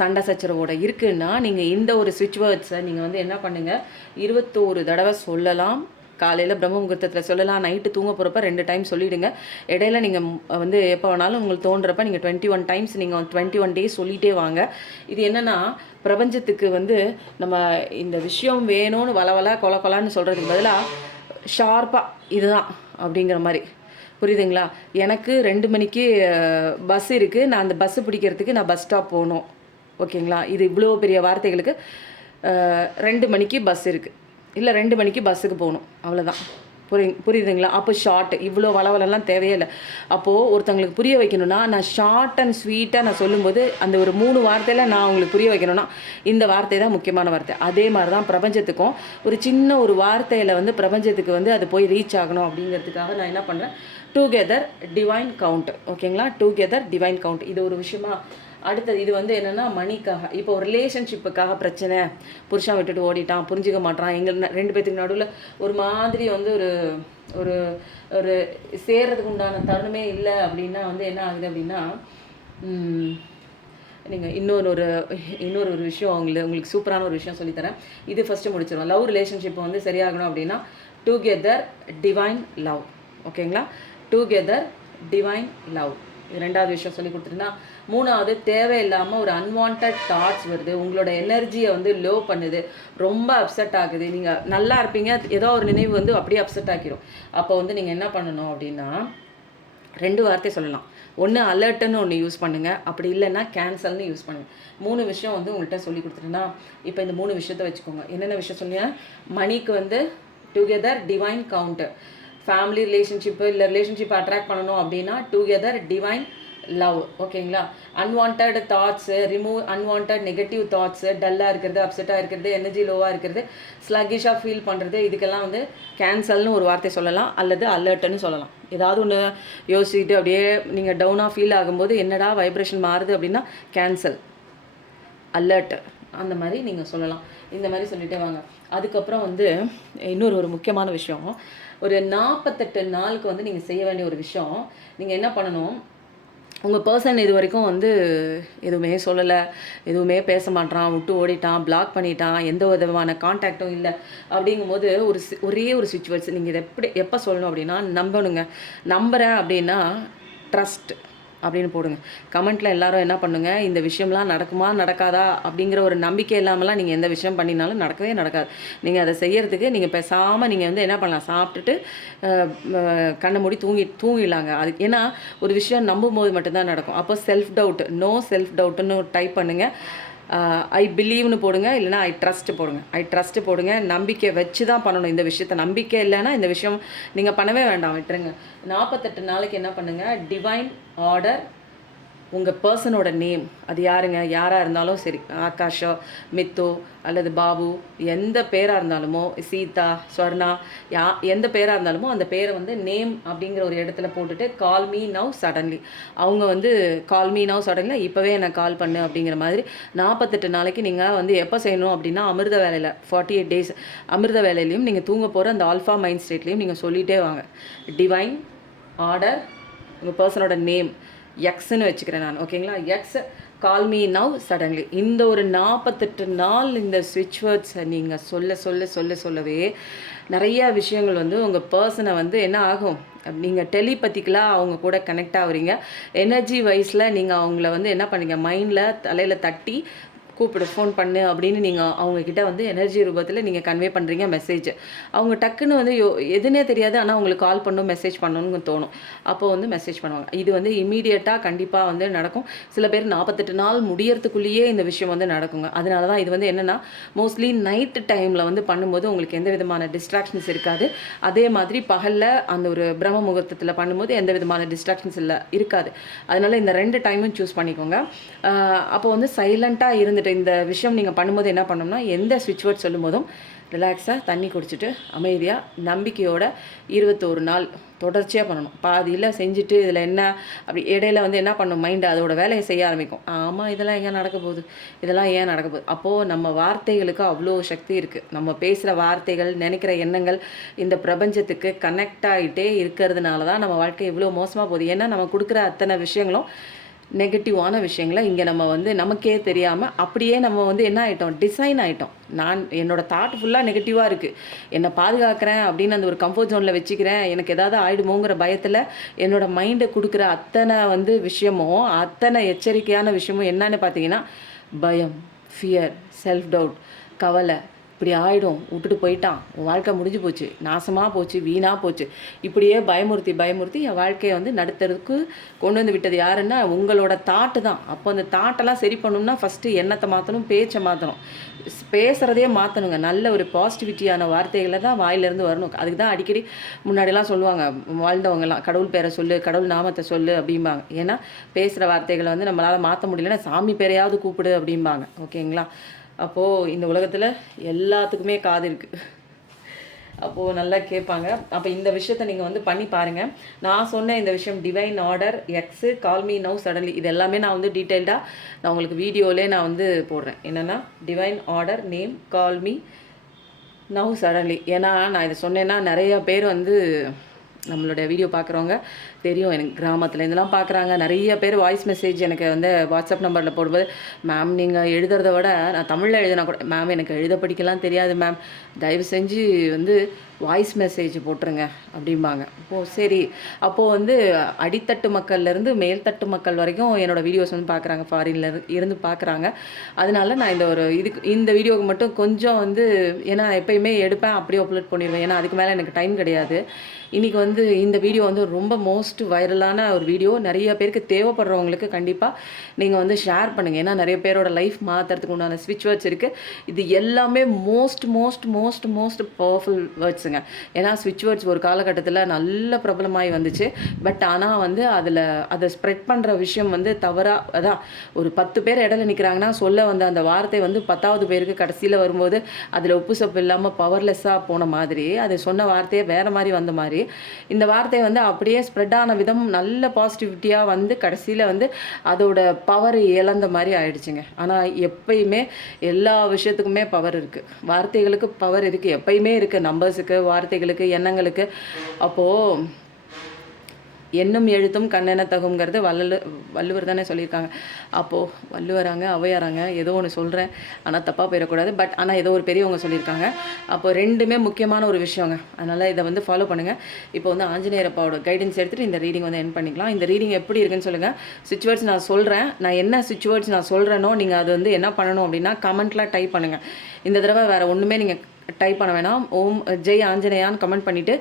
சண்டை சச்சரவோட இருக்குன்னா நீங்கள் இந்த ஒரு ஸ்விட்ச் வேர்ட்ஸை நீங்கள் வந்து என்ன பண்ணுங்கள், 21 தடவை சொல்லலாம். காலையில் பிரம்ம முகூர்த்தத்தில் சொல்லலாம், நைட்டு தூங்க போகிறப்ப 2 டைம் சொல்லிவிடுங்க. இடையில நீங்கள் வந்து எப்போ வேணாலும் உங்களுக்கு தோன்றப்ப நீங்கள் 21 டைம்ஸ் நீங்கள் 21 டேஸ் சொல்லிகிட்டே வாங்க. இது என்னென்னா பிரபஞ்சத்துக்கு வந்து நம்ம இந்த விஷயம் வேணும்னு வளவலா கொலான்னு சொல்கிறதுக்கு பதிலாக ஷார்ப்பாக இதுதான் அப்படிங்கிற மாதிரி, புரியுதுங்களா. எனக்கு 2 மணிக்கு பஸ் இருக்குது, நான் அந்த பஸ்ஸு பிடிக்கிறதுக்கு நான் பஸ் ஸ்டாப் போகணும் ஓகேங்களா. இது இவ்வளோ பெரிய வார்த்தைகளுக்கு 2 மணிக்கு பஸ் இருக்குது, இல்லை 2 மணிக்கு பஸ்ஸுக்கு போகணும், அவ்வளோதான். புரியுதுங்களா. அப்போ ஷார்ட், இவ்வளோ வளவலெல்லாம் தேவையே இல்லை. அப்போது ஒருத்தவங்களுக்கு புரிய வைக்கணும்னா நான் ஷார்ட் அண்ட் ஸ்வீட்டாக நான் சொல்லும்போது அந்த ஒரு 3 வார்த்தையில் நான் உங்களுக்கு புரிய வைக்கணும்னா இந்த வார்த்தை தான் முக்கியமான வார்த்தை. அதே மாதிரி தான் பிரபஞ்சத்துக்கும் ஒரு சின்ன ஒரு வார்த்தையில் வந்து பிரபஞ்சத்துக்கு வந்து அது போய் ரீச் ஆகணும் அப்படிங்கிறதுக்காக நான் என்ன பண்ணுறேன், டுகெதர், டிவைன், கவுண்ட். ஓகேங்களா. Together, divine, count. இது ஒரு விஷயமா. அடுத்தது இது வந்து என்னென்னா மணிக்காக. இப்போ ஒரு ரிலேஷன்ஷிப்புக்காக பிரச்சனை, புருஷன் விட்டுட்டு ஓடிட்டான், புரிஞ்சிக்க மாட்டான், எங்கள் 2 பேத்துக்கு நடுவில் ஒரு மாதிரி வந்து ஒரு ஒரு ஒரு சேர்றதுக்கு உண்டான தருணமே இல்லை அப்படின்னா வந்து என்ன ஆகுது அப்படின்னா நீங்கள் இன்னொரு விஷயம் உங்களுக்கு சூப்பரான ஒரு விஷயம் சொல்லித்தரேன். இது ஃபஸ்ட்டு முடிச்சிடும். லவ் ரிலேஷன்ஷிப் வந்து சரியாகணும் அப்படின்னா டுகெதர், டிவைன், லவ். ஓகேங்களா. Together, divine, love. இது 2வது விஷயம் சொல்லி கொடுத்துருந்தா. 3வது தேவையில்லாமல் ஒரு அன்வான்ட் தாட்ஸ் வருது, உங்களோட எனர்ஜியை வந்து லோ பண்ணுது, ரொம்ப அப்செட் ஆகுது. நீங்கள் நல்லா இருப்பீங்க, ஏதோ ஒரு நினைவு வந்து அப்படியே அப்செட் ஆக்கிடும். அப்போ வந்து நீங்கள் என்ன பண்ணணும் அப்படின்னா 2 வார்த்தை சொல்லலாம். ஒன்று அலர்ட்டுன்னு ஒன்று யூஸ் பண்ணுங்கள், அப்படி இல்லைன்னா கேன்சல்னு யூஸ் பண்ணுங்கள். 3 விஷயம் வந்து உங்கள்கிட்ட சொல்லி கொடுத்துருன்னா இப்போ இந்த 3 விஷயத்த வச்சுக்கோங்க. என்னென்ன விஷயம் சொன்னீங்கன்னா மணிக்கு வந்து together, divine, count. Family relationship இல்லை ரிலேஷன்ஷிப் அட்ராக்ட் பண்ணணும் அப்படின்னா டுகெதர், டிவைன், லவ். ஓகேங்களா. Unwanted thoughts remove, unwanted negative thoughts, டல்லாக இருக்கிறது, அப்செட்டாக இருக்கிறது, எனர்ஜி லோவாக இருக்கிறது, ஸ்லக்கிஷாக ஃபீல் பண்ணுறது, இதுக்கெல்லாம் வந்து கேன்சல்னு ஒரு வார்த்தை சொல்லலாம், அல்லது அலர்ட்டுன்னு சொல்லலாம். ஏதாவது ஒன்று யோசிச்சுட்டு அப்படியே நீங்கள் டவுனாக ஃபீல் ஆகும்போது என்னடா வைப்ரேஷன் மாறுது அப்படின்னா கேன்சல், அலர்ட், அந்த மாதிரி நீங்கள் சொல்லலாம். இந்த மாதிரி சொல்லிட்டே வாங்க. அதுக்கப்புறம் வந்து இன்னொரு முக்கியமான விஷயம், ஒரு 48 நாளுக்கு வந்து நீங்கள் செய்ய வேண்டிய ஒரு விஷயம், நீங்கள் என்ன பண்ணணும், உங்கள் பர்சன் இது வரைக்கும் வந்து எதுவுமே சொல்லலை, எதுவுமே பேச மாட்டான், விட்டு ஓடிட்டான், பிளாக் பண்ணிட்டான், எந்த விதமான கான்டாக்டும் இல்லை அப்படிங்கும்போது ஒரே ஒரு சுச்சுவேஷன் நீங்கள் இதை எப்போ சொல்லணும் அப்படின்னா நம்புகிறேன் அப்படின்னா ட்ரஸ்ட் அப்படின்னு போடுங்க. கமெண்ட்டில் எல்லாரும் என்ன பண்ணுங்கள், இந்த விஷயம்லாம் நடக்குமா நடக்காதா அப்படிங்கிற ஒரு நம்பிக்கை இல்லாமலாம் நீங்கள் எந்த விஷயம் பண்ணினாலும் நடக்கவே நடக்காது. நீங்கள் அதை செய்கிறதுக்கு நீங்கள் பேசாமல் நீங்கள் வந்து என்ன பண்ணலாம், சாப்பிட்டுட்டு கண்ணை மூடி தூங்கிடலாங்க. அது ஏன்னா ஒரு விஷயம் நம்பும்போது மட்டும்தான் நடக்கும். அப்போ செல்ஃப் டவுட், நோ செல்ஃப் டவுட்டுன்னு டைப் பண்ணுங்கள். ஐ பிலீவ்னு போடுங்க, இல்லைனா ஐ ட்ரஸ்ட்டு போடுங்க. நம்பிக்கை வச்சு தான் பண்ணணும் இந்த விஷயத்த. நம்பிக்கை இல்லைன்னா இந்த விஷயம் நீங்கள் பண்ணவே வேண்டாம், விட்டுருங்க. 48 நாளைக்கு என்ன பண்ணுங்கள், டிவைன் ஆர்டர், உங்கள் பர்சனோட நேம், அது யாராக இருந்தாலும் சரி, ஆகாஷோ, மித்து அல்லது பாபு, எந்த பேராக இருந்தாலுமோ, சீதா, ஸ்வர்ணா, எந்த பேராக இருந்தாலுமோ அந்த பேரை வந்து நேம் அப்படிங்கிற ஒரு இடத்துல போட்டுட்டு கால் மீ நவ் சடன்லி, அவங்க வந்து கால் மீ நவ் சடன்லி, இப்போவே எனக்கு கால் பண்ணு அப்படிங்கிற மாதிரி 48 நாளைக்கு நீங்கள் வந்து எப்போ செய்யணும் அப்படின்னா அமிர்த வேலையில் 48 டேஸ் அமிர்த வேலையிலையும் நீங்கள் தூங்க போகிற அந்த ஆல்ஃபா மைண்ட் ஸ்டேட்லேயும் நீங்கள் சொல்லிகிட்டே வாங்க. டிவைன் ஆர்டர், உங்கள் பர்சனோட நேம், எக்ஸ்ன்னு வச்சுக்கிறேன் நான். ஓகேங்களா? X call me now suddenly. இந்த ஒரு 48 நாள் இந்த ஸ்விட்ச் வேர்ட்ஸை நீங்கள் சொல்லவே நிறையா விஷயங்கள் வந்து உங்கள் பர்சனை வந்து என்ன ஆகும், நீங்கள் டெலிபதிக்கலாக அவங்க கூட கனெக்ட் ஆகுறீங்க. எனர்ஜி வைஸில் நீங்கள் அவங்கள வந்து என்ன பண்ணுறீங்க, மைண்டில் தலையில் தட்டி கூப்பிடு, ஃபோன் பண்ணு அப்படின்னு நீங்கள் அவங்கக்கிட்ட வந்து எனர்ஜி ரூபத்தில் நீங்கள் கன்வே பண்ணுறீங்க மெசேஜ். அவங்க டக்குன்னு வந்து எதுனே தெரியாது, ஆனால் அவங்களுக்கு கால் பண்ணணும், மெசேஜ் பண்ணணும்னு தோணும். அப்போது வந்து மெசேஜ் பண்ணுவாங்க. இது வந்து இமீடியட்டாக கண்டிப்பாக வந்து நடக்கும். சில பேர் 48 நாள் முடியறதுக்குள்ளேயே இந்த விஷயம் வந்து நடக்குங்க. அதனால தான் இது வந்து என்னென்னா, மோஸ்ட்லி நைட்டு டைமில் வந்து பண்ணும்போது உங்களுக்கு எந்த விதமான டிஸ்ட்ராக்ஷன்ஸ் இருக்காது. அதே மாதிரி பகலில் அந்த ஒரு பிரம்ம முகூர்த்தத்தில் பண்ணும்போது எந்த விதமான டிஸ்ட்ராக்ஷன்ஸ் இருக்காது. அதனால் இந்த 2 டைமும் சூஸ் பண்ணிக்கோங்க. அப்போ வந்து சைலண்ட்டாக இருந்துட்டு இந்த விஷயம் நீங்கள் பண்ணும்போது என்ன பண்ணணும்னா, எந்த ஸ்விட்ச் வேர்ட் சொல்லும் போதும் ரிலாக்ஸாக தண்ணி குடிச்சிட்டு அமைதியாக நம்பிக்கையோட 21 நாள் தொடர்ச்சியாக பண்ணணும். பாதியில் செஞ்சுட்டு இதில் என்ன அப்படி இடையில வந்து என்ன பண்ணணும், மைண்டு அதோட வேலையை செய்ய ஆரம்பிக்கும். ஆமாம், இதெல்லாம் எங்கே நடக்க போகுது, இதெல்லாம் ஏன் நடக்க போகுது. அப்போது நம்ம வார்த்தைகளுக்கு அவ்வளோ சக்தி இருக்குது. நம்ம பேசுகிற வார்த்தைகள், நினைக்கிற எண்ணங்கள் இந்த பிரபஞ்சத்துக்கு கனெக்ட் ஆகிட்டே இருக்கிறதுனால தான் நம்ம வாழ்க்கை இவ்வளோ மோசமாக போகுது. ஏன்னா நம்ம கொடுக்குற அத்தனை விஷயங்களும் நெகட்டிவான விஷயங்களை இங்கே நம்ம வந்து நமக்கே தெரியாமல் அப்படியே நம்ம வந்து என்ன ஆகிட்டோம், டிசைன் ஆகிட்டோம். என்னோடய தாட் ஃபுல்லாக நெகட்டிவாக இருக்குது, என்னை பாதுகாக்கிறேன் அப்படின்னு அந்த ஒரு கம்ஃபர்ட் ஜோனில் வச்சுக்கிறேன், எனக்கு ஏதாவது ஆகிடுமோங்கிற பயத்தில் என்னோடய மைண்டை கொடுக்குற அத்தனை வந்து விஷயமும், அத்தனை எச்சரிக்கையான விஷயமும் என்னன்னு பார்த்தீங்கன்னா, பயம், ஃபியர், செல்ஃப் டவுட், கவலை. இப்படி ஆகிடும், விட்டுட்டு போயிட்டான், உன் வாழ்க்கை முடிஞ்சு போச்சு, நாசமாக போச்சு, வீணாக போச்சு, இப்படியே பயமுறுத்தி என் வாழ்க்கையை வந்து நடுத்தறதுக்கு கொண்டு வந்து விட்டது யாருன்னா உங்களோட தாட்டு தான். அப்போ அந்த தாட்டெல்லாம் சரி பண்ணணும்னா ஃபஸ்ட்டு எண்ணத்தை மாற்றணும், பேச்சை மாற்றணும், பேசுகிறதே மாற்றணுங்க. நல்ல ஒரு பாசிட்டிவிட்டியான வார்த்தைகளை தான் வாயிலிருந்து வரணும். அதுக்கு தான் அடிக்கடி முன்னாடிலாம் சொல்லுவாங்க வாழ்ந்தவங்கலாம், கடவுள் பேரை சொல்லு, கடவுள் நாமத்தை சொல்லு அப்படிம்பாங்க. ஏன்னா பேசுகிற வார்த்தைகளை வந்து நம்மளால் மாற்ற முடியலன்னா சாமி பேரையாவது கூப்பிடு அப்படிம்பாங்க. ஓகேங்களா? அப்போது இந்த உலகத்தில் எல்லாத்துக்குமே காது இருக்குது. அப்போது நல்லா கேட்பாங்க. அப்போ இந்த விஷயத்தை நீங்கள் வந்து பண்ணி பாருங்கள். நான் சொன்ன இந்த விஷயம் divine order, x, call me now suddenly, இது எல்லாமே நான் வந்து டீட்டெயில்டாக நான் உங்களுக்கு வீடியோவிலே நான் வந்து போடுறேன். என்னென்னா divine order, name, call me now suddenly. ஏன்னா நான் இதை சொன்னேன்னா நிறைய பேர் வந்து நம்மளோட வீடியோ பார்க்குறவங்க தெரியும், எனக்கு கிராமத்துலேருந்துலாம் பார்க்குறாங்க. நிறைய பேர் வாய்ஸ் மெசேஜ் எனக்கு வந்து வாட்ஸ்அப் நம்பரில் போடும்போது, மேம் நீங்கள் எழுதுறத விட நான் தமிழில் எழுதினா கூட, மேம் எனக்கு எழுத படிக்கலாம் தெரியாது மேம், தயவு செஞ்சு வந்து வாய்ஸ் மெசேஜ் போட்டுருங்க அப்படிம்பாங்க. அப்போது சரி, அப்போது வந்து அடித்தட்டு மக்கள்லேருந்து மேல்தட்டு மக்கள் வரைக்கும் என்னோடய வீடியோஸ் வந்து பார்க்குறாங்க, ஃபாரினில் இருந்து பார்க்குறாங்க. அதனால நான் இந்த வீடியோவுக்கு மட்டும் கொஞ்சம் வந்து, ஏன்னா எப்பயுமே எடுப்பேன் அப்படியே அப்லோட் பண்ணிடுவேன், ஏன்னா அதுக்கு மேலே எனக்கு டைம் கிடையாது. இன்றைக்கி வந்து இந்த வீடியோ வந்து ரொம்ப மோஸ்ட் வைரலான ஒரு வீடியோ. நிறைய பேருக்கு தேவைப்படுறவங்களுக்கு கண்டிப்பாக நீங்கள் வந்து ஷேர் பண்ணுங்கள். ஏன்னா நிறைய பேரோட லைஃப் மாற்றுறதுக்கு உண்டான ஸ்விட்ச் வேர்ட்ஸ் இருக்குது. இது எல்லாமே மோஸ்ட் பவர்ஃபுல் வேர்ட்ஸுங்க. ஏன்னா ஸ்விட்ச் வேர்ட்ஸ் ஒரு காலகட்டத்தில் நல்ல பிரபலமாகி வந்துச்சு. பட் ஆனால் வந்து அதை ஸ்ப்ரெட் பண்ணுற விஷயம் வந்து தவறாக, அதான் ஒரு 10 பேர் இடையில நிற்கிறாங்கன்னா சொல்ல வந்த அந்த வார்த்தை வந்து 10வது பேருக்கு கடைசியில் வரும்போது அதில் உப்பு சப்பு இல்லாமல் பவர்லெஸ்ஸாக போன மாதிரி, அது சொன்ன வார்த்தையே வேறு மாதிரி வந்த மாதிரி, இந்த வார்த்தை வந்து அப்படியே ஸ்ப்ரெட் ஆன விதம் நல்ல பாசிட்டிவிட்டியாக வந்து கடைசியில் வந்து அதோட பவர் இழந்த மாதிரி ஆயிடுச்சுங்க. ஆனால் எப்பயுமே எல்லா விஷயத்துக்குமே பவர் இருக்குது, வார்த்தைகளுக்கு பவர் இருக்குது, எப்பயுமே இருக்குது, நம்பர்ஸுக்கு, வார்த்தைகளுக்கு, எண்ணங்களுக்கு. அப்போது எண்ணும் எழுத்தும் கண்ணென தகுங்கிறது வள்ளுவர் தானே சொல்லியிருக்காங்க. அப்போது வள்ளுவராங்க ஔவையாராங்க ஏதோ ஒன்று சொல்கிறேன், ஆனால் தப்பாக போயிடக்கூடாது. பட் ஆனால் ஏதோ ஒரு பெரியவங்க சொல்லியிருக்காங்க. அப்போது ரெண்டுமே முக்கியமான ஒரு விஷயங்க. அதனால் இதை வந்து ஃபாலோ பண்ணுங்கள். இப்போ வந்து ஆஞ்சநேயர் அப்பாவோட கைடன்ஸ் எடுத்துகிட்டு இந்த ரீடிங் வந்து எண்ட் பண்ணிக்கலாம். இந்த ரீடிங் எப்படி இருக்குன்னு சொல்லுங்கள். ஸ்விட்ச் வேர்ட்ஸ் நான் சொல்கிறேன், நான் என்ன ஸ்விட்ச் வேர்ட்ஸ் நான் சொல்கிறேனோ நீங்கள் அது வந்து என்ன பண்ணணும் அப்படின்னா கமெண்ட்டில் டைப் பண்ணுங்கள். இந்த தடவை வேறு ஒன்றுமே நீங்கள் டைப் பண்ண வேணாம். ஓம் ஜெய் ஆஞ்சநேயான்னு கமெண்ட் பண்ணிவிட்டு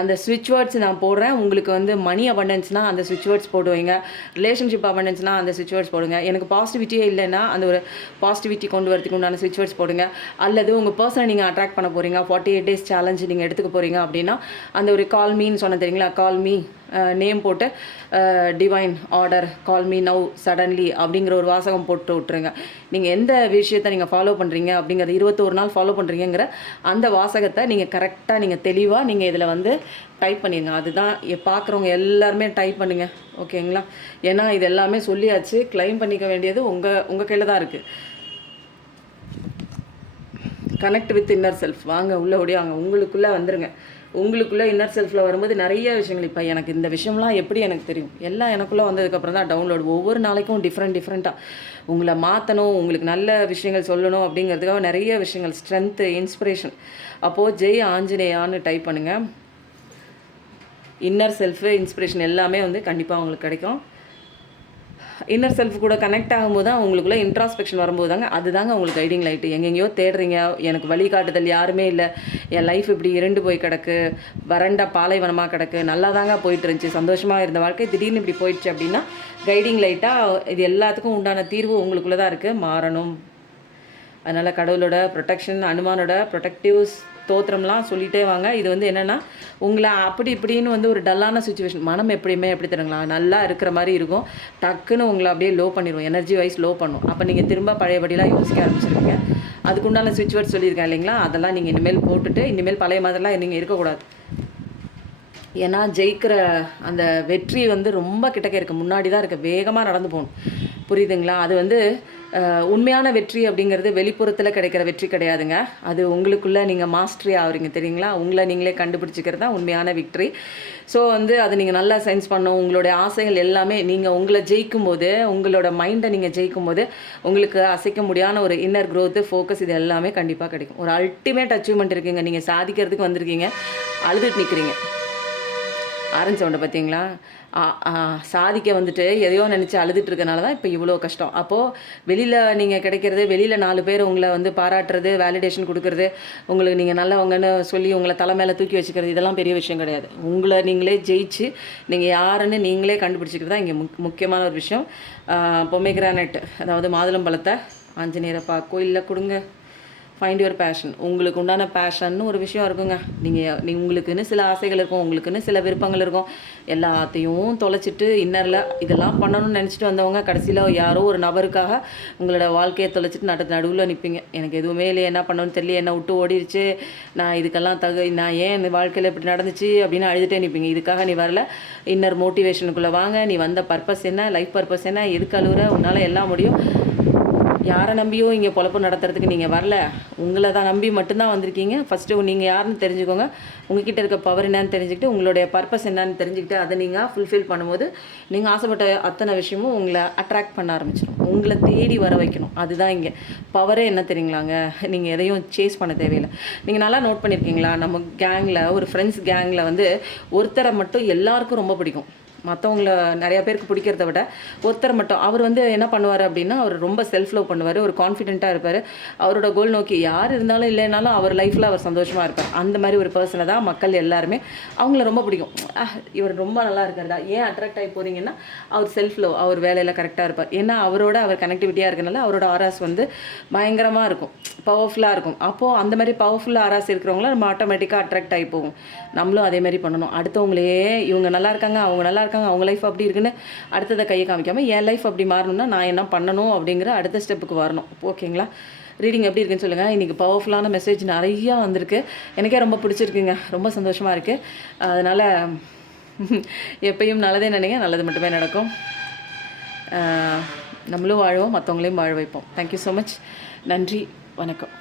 அந்த ஸ்விட்ச் வேர்ட்ஸ் நான் போடுறேன். உங்களுக்கு வந்து மணி அபண்டன்ஸ்னால் அந்த ஸ்விட்ச் வேர்ட்ஸ் போடுவீங்க, ரிலேஷன்ஷிப் அபண்டன்ஸ்னால் அந்த ஸ்விட்ச் வேர்ட்ஸ் போடுங்க, எனக்கு பாசிட்டிவிட்டியே இல்லைன்னா அந்த ஒரு பாசிட்டிவிட்டி கொண்டு வரதுக்கு உண்டான ஸ்விட்ச் வேர்ட்ஸ் போடுங்க. அல்லது உங்கள் பர்சனை நீங்கள் அட்ராக்ட் பண்ண போகிறீங்க, 48 days சேலஞ்சு நீங்கள் எடுத்துக்க போகிறீங்க அப்படின்னா அந்த ஒரு கால் மீன்னு சொன்ன தெரியுங்களா, கால் மீ நேம் போட்டு divine order, call me now suddenly அப்படிங்கிற ஒரு வாசகம் போட்டு விட்டுருங்க. நீங்கள் எந்த விஷயத்தை நீங்கள் ஃபாலோ பண்ணுறீங்க அப்படிங்கிறது 21 நாள் ஃபாலோ பண்ணுறீங்கிற அந்த வாசகத்தை நீங்கள் கரெக்டாக நீங்கள் தெளிவாக நீங்கள் இதில் வந்து டைப் பண்ணிடுங்க. அதுதான் பார்க்குறவங்க எல்லாருமே டைப் பண்ணுங்கள். ஓகேங்களா? ஏன்னா இது எல்லாமே சொல்லியாச்சு, கிளைம் பண்ணிக்க வேண்டியது உங்கள் கையில் தான் இருக்குது. Connect with inner self. வாங்க உள்ளே ஓடியாங்க, உங்களுக்குள்ளே வந்துருங்க. உங்களுக்குள்ளே இன்னர் செல்ஃபில் வரும்போது நிறைய விஷயங்கள் இப்போ எனக்கு இந்த விஷயம்லாம் எப்படி எனக்கு தெரியும் எல்லாம் எனக்குள்ளே வந்ததுக்கப்புறம் தான் டவுன்லோடு. ஒவ்வொரு நாளைக்கும் டிஃப்ரெண்ட்டாக உங்களை மாற்றணும், உங்களுக்கு நல்ல விஷயங்கள் சொல்லணும் அப்படிங்கிறதுக்காக நிறைய விஷயங்கள், ஸ்ட்ரென்த்து, இன்ஸ்பிரேஷன். அப்போது ஜெய் ஆஞ்சநேயான்னு டைப் பண்ணுங்கள். இன்னர் செல்ஃபு, இன்ஸ்பிரேஷன் எல்லாமே வந்து கண்டிப்பாக உங்களுக்கு கிடைக்கும். இன்னர் செல்ஃப் கூட கனெக்ட் ஆகும்போது தான் உங்களுக்குள்ளே இன்ட்ராஸ்பெக்ஷன் வரும்போது தாங்க அதுதாங்க உங்களுக்கு கைடிங் லைட்டு. எங்கெங்கேயோ தேடுறீங்க, எனக்கு வழிகாட்டுதல் யாருமே இல்லை, என் லைஃப் இப்படி இருண்டு போய் கிடக்கு, வறண்ட பாலைவனமாக கிடக்கு, நல்லா தாங்க போயிட்டு இருந்துச்சு, சந்தோஷமாக இருந்த வாழ்க்கை திடீர்னு இப்படி போயிடுச்சு அப்படின்னா கைடிங் லைட்டாக இது எல்லாத்துக்கும் உண்டான தீர்வு உங்களுக்குள்ளே தான் இருக்குது, மாறணும். அதனால் கடவுளோட ப்ரொடெக்ஷன், அனுமானோட ப்ரொடெக்டிவ் ஸ்தோத்திரம்லாம் சொல்லிகிட்டே வாங்க. இது வந்து என்னென்னா உங்களை அப்படி இப்படின்னு வந்து ஒரு டல்லான சுச்சுவேஷன், மனம் எப்படியுமே எப்படி தருங்களா நல்லா இருக்கிற மாதிரி இருக்கும், டக்குன்னு உங்களை அப்படியே லோ பண்ணிடுவோம், எனர்ஜி வைஸ் லோ பண்ணும். அப்போ நீங்கள் திரும்ப பழையபடிலாம் யோசிக்க ஆரம்பிச்சிருவீங்க. அதுக்குண்டான சுவிட்ச் வேர்ட் சொல்லியிருக்கேன் இல்லைங்களா, அதெல்லாம் நீங்கள் இனிமேல் போட்டுட்டு இனிமேல் பழைய மாதிரிலாம் நீங்கள் இருக்கக்கூடாது. ஏன்னா ஜெயிக்கிற அந்த வெற்றி வந்து ரொம்ப கிட்டக்க இருக்குது, முன்னாடி தான் இருக்குது, வேகமாக நடந்து போகணும். புரியுதுங்களா? அது வந்து உண்மையான வெற்றி அப்படிங்கிறது வெளிப்புறத்தில் கிடைக்கிற வெற்றி கிடையாதுங்க. அது உங்களுக்குள்ளே நீங்கள் மாஸ்டரி ஆகுறீங்க தெரியுங்களா, உங்களை நீங்களே கண்டுபிடிச்சிக்கிறது தான் உண்மையான விக்ட்ரி. ஸோ வந்து அதை நீங்கள் நல்லா சென்ஸ் பண்ணணும். உங்களுடைய ஆசைகள் எல்லாமே நீங்கள் உங்களை ஜெயிக்கும் போது, உங்களோட மைண்டை நீங்கள் ஜெயிக்கும் போது உங்களுக்கு அசைக்க முடியாத ஒரு இன்னர் க்ரோத்து, ஃபோக்கஸ் இது எல்லாமே கண்டிப்பாக கிடைக்கும். ஒரு அல்டிமேட் அச்சீவ்மெண்ட் இருக்குங்க, நீங்கள் சாதிக்கிறதுக்கு வந்திருக்கீங்க, அழுதுட்டு நிற்கிறீங்க. ஆரஞ்சு சவுண்டை பார்த்தீங்களா? சாதிக்க வந்துட்டு எதையோ நினச்சி அழுதுட்டு இருக்கனால தான் இப்போ இவ்வளோ கஷ்டம். அப்போது வெளியில் நீங்கள் கிடைக்கிறது, வெளியில் 4 பேர் உங்களை வந்து பாராட்டுறது, வேலிடேஷன் கொடுக்குறது, உங்களுக்கு நீங்கள் நல்லவங்கன்னு சொல்லி உங்களை தலை மேலே தூக்கி வச்சுக்கிறது, இதெல்லாம் பெரிய விஷயம் கிடையாது. உங்களை நீங்களே ஜெயிச்சு நீங்கள் யாருன்னு நீங்களே கண்டுபிடிச்சிக்கிறது தான் இங்கே முக்கியமான ஒரு விஷயம். பொமேகிரானட், அதாவது மாதுளம்பழத்தை ஆஞ்சநேயரப்பா கோயிலில் கொடுங்க. Find your fashion. உங்களுக்கு உண்டான பேஷன்னு ஒரு விஷயம் இருக்குங்க. நீங்கள் உங்களுக்குன்னு சில ஆசைகள் இருக்கும், உங்களுக்குன்னு சில விருப்பங்கள் இருக்கும். எல்லாத்தையும் தொலைச்சிட்டு இன்னரில் இதெல்லாம் பண்ணணும்னு நினச்சிட்டு வந்தவங்க கடைசியில் யாரோ ஒரு நபருக்காக உங்களோட வாழ்க்கையை தொலைச்சிட்டு நடுவில் நிற்பீங்க. எனக்கு எதுவுமே இல்லை, என்ன பண்ணணும்னு தெரியல, என்னை விட்டு ஓடிடுச்சு, நான் இதுக்கெல்லாம் நான் ஏன் இந்த வாழ்க்கையில் இப்படி நடந்துச்சு அப்படின்னு அழுதுகிட்டே நிற்பீங்க. இதுக்காக நீ வரல, இன்னர் மோட்டிவேஷனுக்குள்ளே வாங்க. நீ வந்த பர்பஸ் என்ன, லைஃப் பர்பஸ் என்ன, எதுக்கு அழுகுற, உன்னால் எல்லாம் முடியும். யாரை நம்பியோ இங்கே பொழப்பு நடத்துறதுக்கு நீங்கள் வரல, உங்களை தான் நம்பி மட்டும்தான் வந்திருக்கீங்க. ஃபஸ்ட்டு நீங்கள் யாருன்னு தெரிஞ்சுக்கோங்க, உங்ககிட்ட இருக்க பவர் என்னன்னு தெரிஞ்சுக்கிட்டு, உங்களுடைய பர்பஸ் என்னன்னு தெரிஞ்சுக்கிட்டு அதை நீங்கள் ஃபுல்ஃபில் பண்ணும்போது நீங்கள் ஆசைப்பட்ட அத்தனை விஷயமும் உங்களை அட்ராக்ட் பண்ண ஆரம்பிச்சிடும், உங்களை தேடி வர வைக்கணும். அதுதான் இங்கே பவரே. என்ன தெரியுங்களாங்க, நீங்கள் எதையும் சேஸ் பண்ண தேவையில்லை. நீங்கள் நல்லா நோட் பண்ணியிருக்கீங்களா, நம்ம கேங்கில் ஒரு ஃப்ரெண்ட்ஸ் கேங்கில் வந்து ஒருத்தரை மட்டும் எல்லாருக்கும் ரொம்ப பிடிக்கும். மற்றவங்கள நிறையா பேருக்கு பிடிக்கிறத விட ஒருத்தர் மட்டும், அவர் வந்து என்ன பண்ணுவார் அப்படின்னா, அவர் ரொம்ப செல்ஃப் லவ் பண்ணுவார், ஒரு கான்ஃபிடென்ட்டாக இருப்பார், அவரோட கோல் நோக்கி யார் இருந்தாலும் இல்லைனாலும் அவர் லைஃப்பில் அவர் சந்தோஷமாக இருப்பார். அந்த மாதிரி ஒரு பர்சனை தான் மக்கள் எல்லாருமே அவங்கள ரொம்ப பிடிக்கும். இவர் ரொம்ப நல்லா இருக்காருடா, ஏன் அட்ராக்ட் ஆகி போகிறீங்கன்னா அவர் செல்ஃப் லவ், அவர் வேலையில் கரெக்டாக இருப்பார். ஏன்னா அவர் கனெக்டிவிட்டியாக இருக்கனால அவரோட ஆராஸ் வந்து பயங்கரமாக இருக்கும், பவர்ஃபுல்லாக இருக்கும். அப்போது அந்த மாதிரி பவர்ஃபுல்லாக ஆராஸ் இருக்கிறவங்கள நம்ம ஆட்டோமேட்டிக்காக அட்ராக்ட் ஆகி போகும். நம்மளும் அதே மாதிரி பண்ணணும். அடுத்தவங்களே இவங்க நல்லா இருக்காங்க, அவங்க நல்லா இருக்காங்க, அவங்க லைஃப் அப்படி இருக்குன்னு அடுத்ததை கையை காமிக்காமல் என் லைஃப் அப்படி மாறணும்னா நான் என்ன பண்ணணும் அப்படிங்கிற அடுத்த ஸ்டெப்புக்கு வரணும். ஓகேங்களா? ரீடிங் எப்படி இருக்குன்னு சொல்லுங்கள். இன்றைக்கி பவர்ஃபுல்லான மெசேஜ் நிறையா வந்திருக்கு, எனக்கே ரொம்ப பிடிச்சிருக்குங்க, ரொம்ப சந்தோஷமாக இருக்குது. அதனால் எப்பயும் நல்லதே நினைங்க, நல்லது மட்டுமே நடக்கும். நம்மளும் வாழ்வோம், மற்றவங்களையும் வாழ வைப்போம். Thank you so much. நன்றி, வணக்கம்.